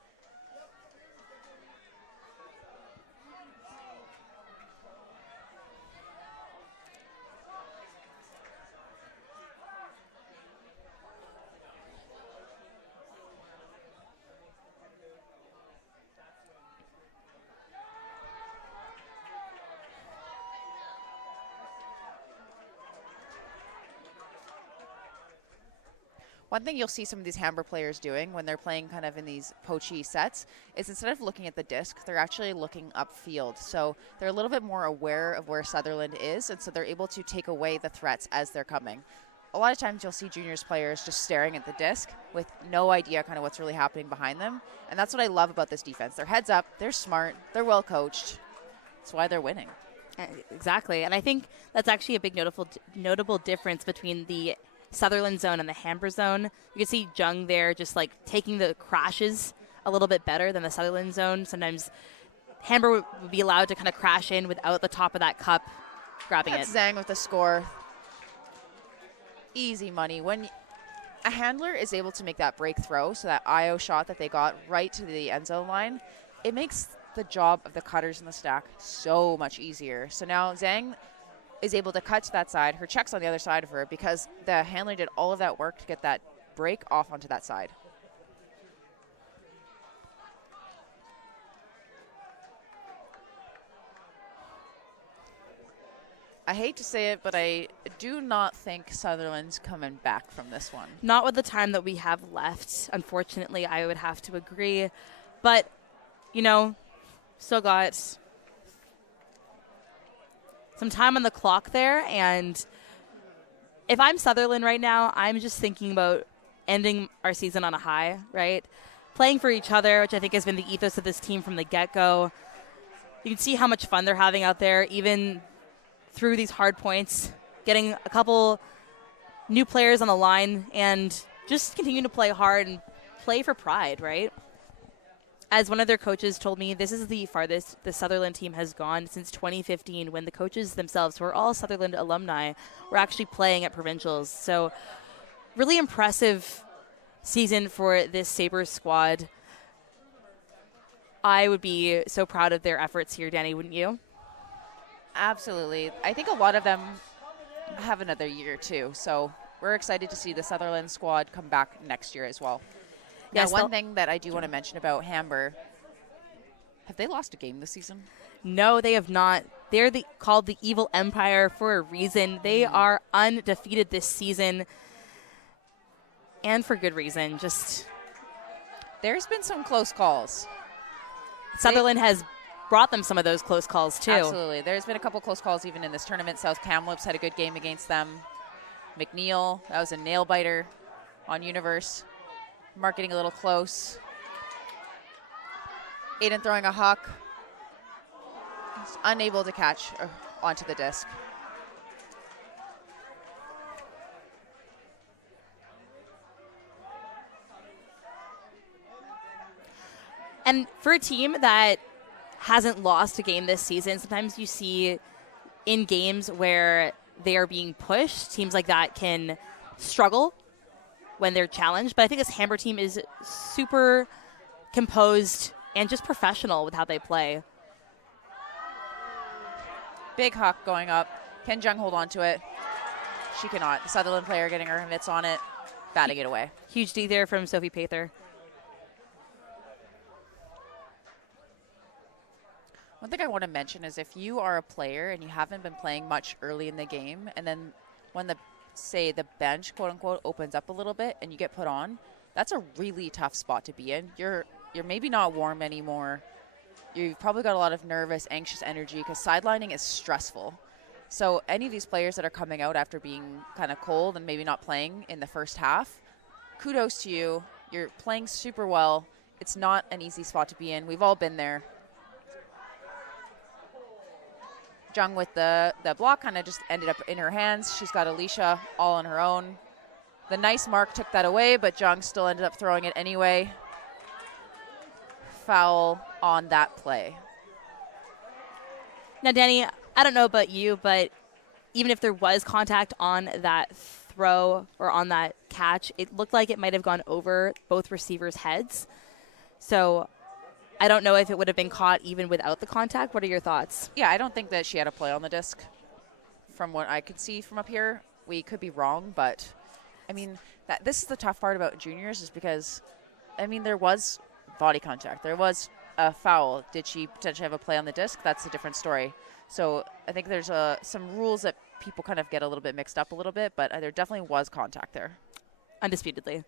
One thing you'll see some of these Hamber players doing when they're playing kind of in these poachy sets is instead of looking at the disc, they're actually looking upfield. So they're a little bit more aware of where Sutherland is, and so they're able to take away the threats as they're coming. A lot of times you'll see juniors players just staring at the disc with no idea kind of what's really happening behind them. And that's what I love about this defense. They're heads up, they're smart, they're well coached. That's why they're winning. Exactly. And I think that's actually a big notable difference between the Sutherland zone and the Hamber zone. You can see Jung there just like taking the crashes a little bit better than the Sutherland zone. Sometimes Hamber would be allowed to kind of crash in without the top of that cup grabbing That's it. Zhang with the score. Easy money. When a handler is able to make that break throw, so that IO shot that they got right to the end zone line, it makes the job of the cutters in the stack so much easier. So now Zhang is able to cut to that side. Her check's on the other side of her because the handler did all of that work to get that break off onto that side. I hate to say it, but I do not think Sutherland's coming back from this one. Not with the time that we have left. Unfortunately, I would have to agree. But, you know, still got some time on the clock there. And if I'm Sutherland right now, I'm just thinking about ending our season on a high, right? Playing for each other, which I think has been the ethos of this team from the get-go. You can see how much fun they're having out there, even through these hard points, getting a couple new players on the line and just continue to play hard and play for pride, right? As one of their coaches told me, this is the farthest the Sutherland team has gone since 2015 when the coaches themselves, who are all Sutherland alumni, were actually playing at provincials. So really impressive season for this Sabres squad. I would be so proud of their efforts here, Danny, wouldn't you? Absolutely. I think a lot of them have another year too. So we're excited to see the Sutherland squad come back next year as well. Yes, now, one thing that I do want to mention about Hamber, have they lost a game this season? No, they have not. They're called the Evil Empire for a reason. They are undefeated this season, and for good reason. Just there's been some close calls. Sutherland has brought them some of those close calls, too. Absolutely. There's been a couple close calls even in this tournament. South Kamloops had a good game against them. McNeil, that was a nail-biter on Universe. Mark getting a little close. Aiden throwing a huck. He's unable to catch onto the disc. And for a team that hasn't lost a game this season, sometimes you see in games where they are being pushed, teams like that can struggle when they're challenged. But I think this Hamber team is super composed and just professional with how they play. Big huck going up. Can Jung hold on to it? She cannot. The Sutherland player getting her mitts on it, batting it away. Huge D there from Sophie Pather. One thing I want to mention is if you are a player and you haven't been playing much early in the game, and then when the bench, quote unquote, opens up a little bit and you get put on, that's a really tough spot to be in. You're maybe not warm anymore. You've probably got a lot of nervous, anxious energy because sidelining is stressful. So any of these players that are coming out after being kind of cold and maybe not playing in the first half, kudos to you. You're playing super well. It's not an easy spot to be in. We've all been there. Jung with the block kind of just ended up in her hands. She's got Alicia all on her own. The nice mark took that away, but Jung still ended up throwing it anyway. Foul on that play. Now, Danny, I don't know about you, but even if there was contact on that throw or on that catch, it looked like it might have gone over both receivers' heads. So I don't know if it would have been caught even without the contact. What are your thoughts? Yeah, I don't think that she had a play on the disc. From what I could see from up here, we could be wrong, but I mean, this is the tough part about juniors is because, I mean, there was body contact. There was a foul. Did she potentially have a play on the disc? That's a different story. So I think there's some rules that people kind of get a little bit mixed up a little bit, but there definitely was contact there. undisputedly.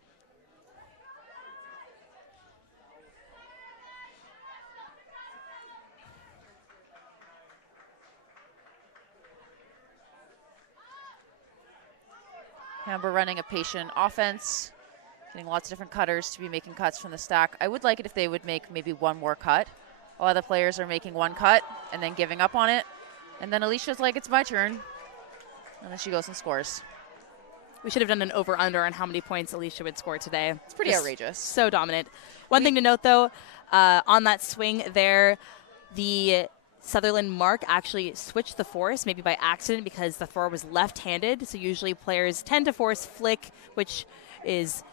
Hamber running a patient offense, getting lots of different cutters to be making cuts from the stack. I would like it if they would make maybe one more cut. A lot of the players are making one cut and then giving up on it. And then Alicia's like, it's my turn. And then she goes and scores. We should have done an over-under on how many points Alicia would score today. It's pretty outrageous. So dominant. One thing to note, though, on that swing there, the Sutherland mark actually switched the force, maybe by accident because the thrower was left-handed. So usually players tend to force flick, which is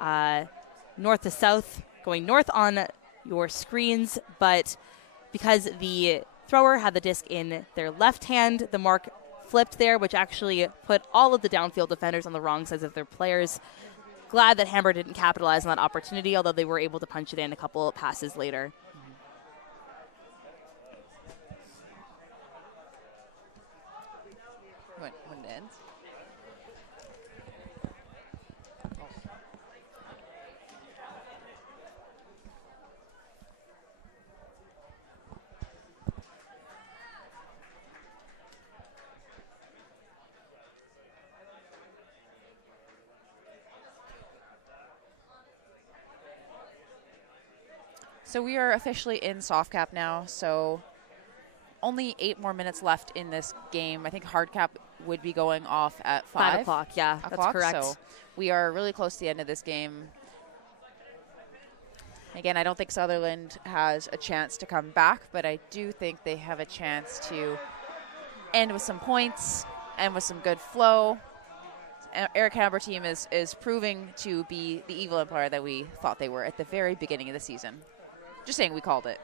north to south, going north on your screens. But because the thrower had the disc in their left hand, the mark flipped there, which actually put all of the downfield defenders on the wrong sides of their players. Glad that Hamber didn't capitalize on that opportunity, although they were able to punch it in a couple passes later. When it ends. So we are officially in soft cap now, so only 8 more minutes left in this game. I think hard cap would be going off at 5 o'clock, yeah, that's correct. So we are really close to the end of this game. Again, I don't think Sutherland has a chance to come back, but I do think they have a chance to end with some points and with some good flow. Eric Hamber team is proving to be the evil empire that we thought they were at the very beginning of the season. Just saying, we called it.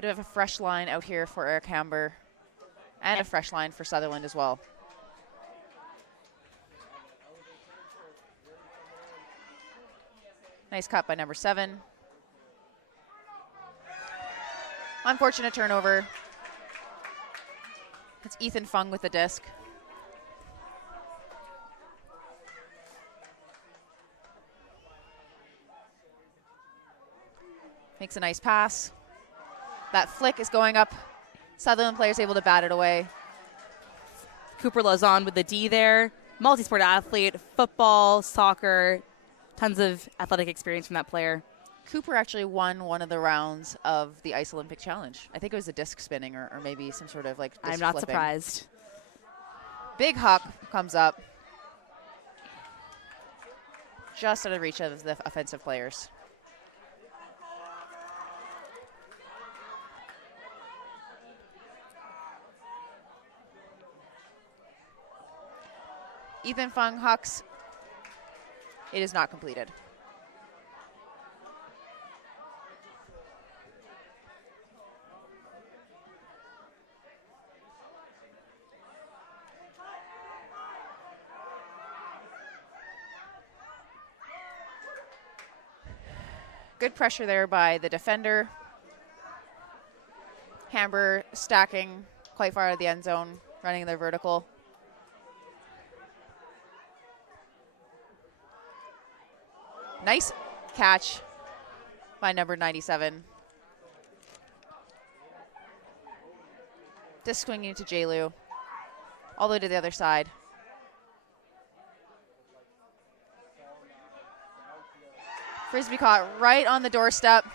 Bit of a fresh line out here for Eric Hamber, and a fresh line for Sutherland as well. Nice cut by number 7. Unfortunate turnover. It's Ethan Fung with the disc. Makes a nice pass. That flick is going up. Sutherland players able to bat it away. Cooper Lozon with the D there. Multi-sport athlete, football, soccer, tons of athletic experience from that player. Cooper actually won one of the rounds of the Ice Olympic Challenge. I think it was a disc spinning or maybe some sort of like disc I'm not flipping. surprised. Big huck comes up. Just out of reach of the offensive players. Ethan Fung hucks. It is not completed. Good pressure there by the defender. Hamber stacking quite far out of the end zone, running their vertical. Nice catch by number 97. Disc swinging to J-Lu. All the way to the other side. Frisbee caught right on the doorstep.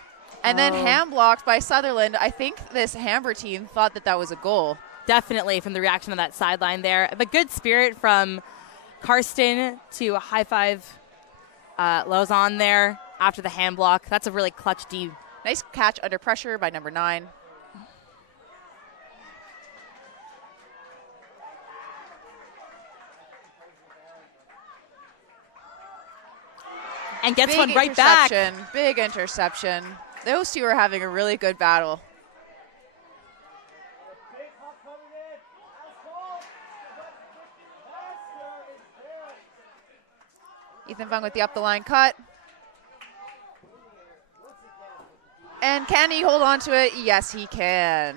And then hand blocked by Sutherland. I think this Hamber team thought that that was a goal. Definitely from the reaction on that sideline there. But good spirit from Karsten to a high five Lozon there after the hand block. That's a really clutch D. Nice catch under pressure by number 9. And gets Big one right back. Big interception. Those two are having a really good battle. Ethan Fung with the up the line cut. And can he hold on to it? Yes, he can.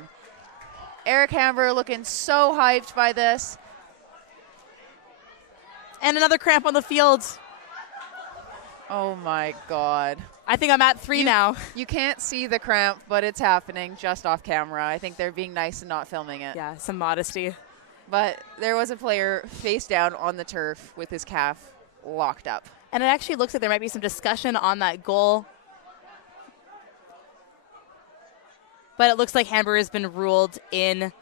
Eric Hamber looking so hyped by this. And another cramp on the field. Oh my God. I think I'm at 3 now. You can't see the cramp, but it's happening just off camera. I think they're being nice and not filming it. Yeah, some modesty. But there was a player face down on the turf with his calf locked up. And it actually looks like there might be some discussion on that goal. But it looks like Hamber has been ruled in,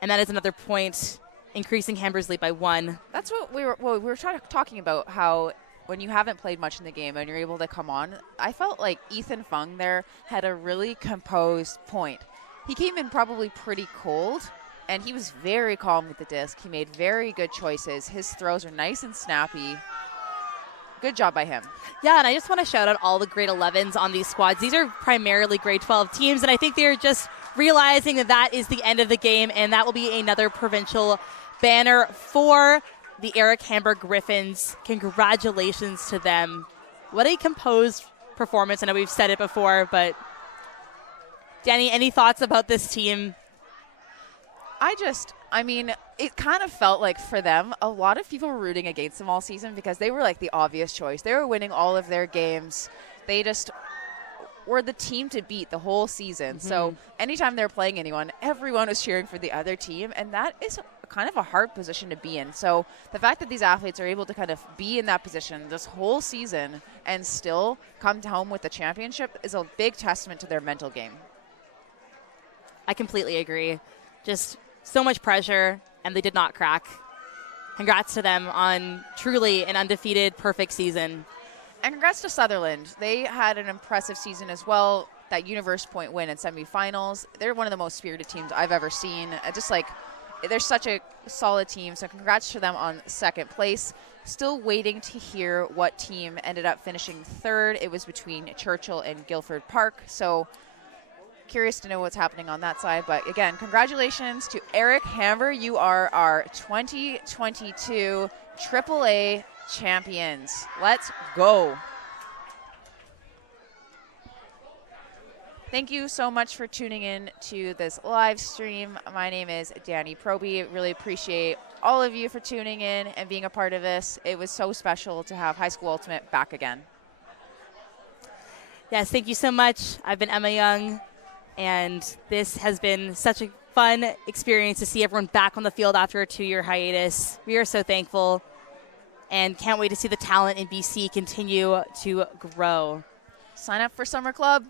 and that is another point, increasing Hamber's lead by 1. That's what we were talking about, how when you haven't played much in the game and you're able to come on, I felt like Ethan Fung there had a really composed point. He came in probably pretty cold, and he was very calm with the disc. He made very good choices. His throws are nice and snappy. Good job by him. Yeah, and I just want to shout out all the grade 11s on these squads. These are primarily grade 12 teams, and I think they're just realizing that that is the end of the game, and that will be another provincial banner for the Eric Hamber Griffins. Congratulations to them. What a composed performance. I know we've said it before, but Danny, any thoughts about this team? I mean, it kind of felt like for them, a lot of people were rooting against them all season because they were like the obvious choice. They were winning all of their games. They just were the team to beat the whole season. So anytime they were playing anyone, everyone was cheering for the other team, and that is kind of a hard position to be in. So the fact that these athletes are able to kind of be in that position this whole season and still come home with the championship is a big testament to their mental game. I completely agree. Just so much pressure, and they did not crack. Congrats to them on truly an undefeated, perfect season. And congrats to Sutherland. They had an impressive season as well. That Universe Point win in semifinals. They're one of the most spirited teams I've ever seen. They're such a solid team. So congrats to them on second place. Still waiting to hear what team ended up finishing third. It was between Churchill and Guilford Park. So curious to know what's happening on that side. But again, congratulations to Eric Hamber. You are our 2022 AAA champions. Let's go. Thank you so much for tuning in to this live stream. My name is Danny Proby. Really appreciate all of you for tuning in and being a part of this. It was so special to have High School Ultimate back again. Yes, thank you so much. I've been Emma Young, and this has been such a fun experience to see everyone back on the field after a 2-year hiatus. We are so thankful and can't wait to see the talent in BC continue to grow. Sign up for Summer Club.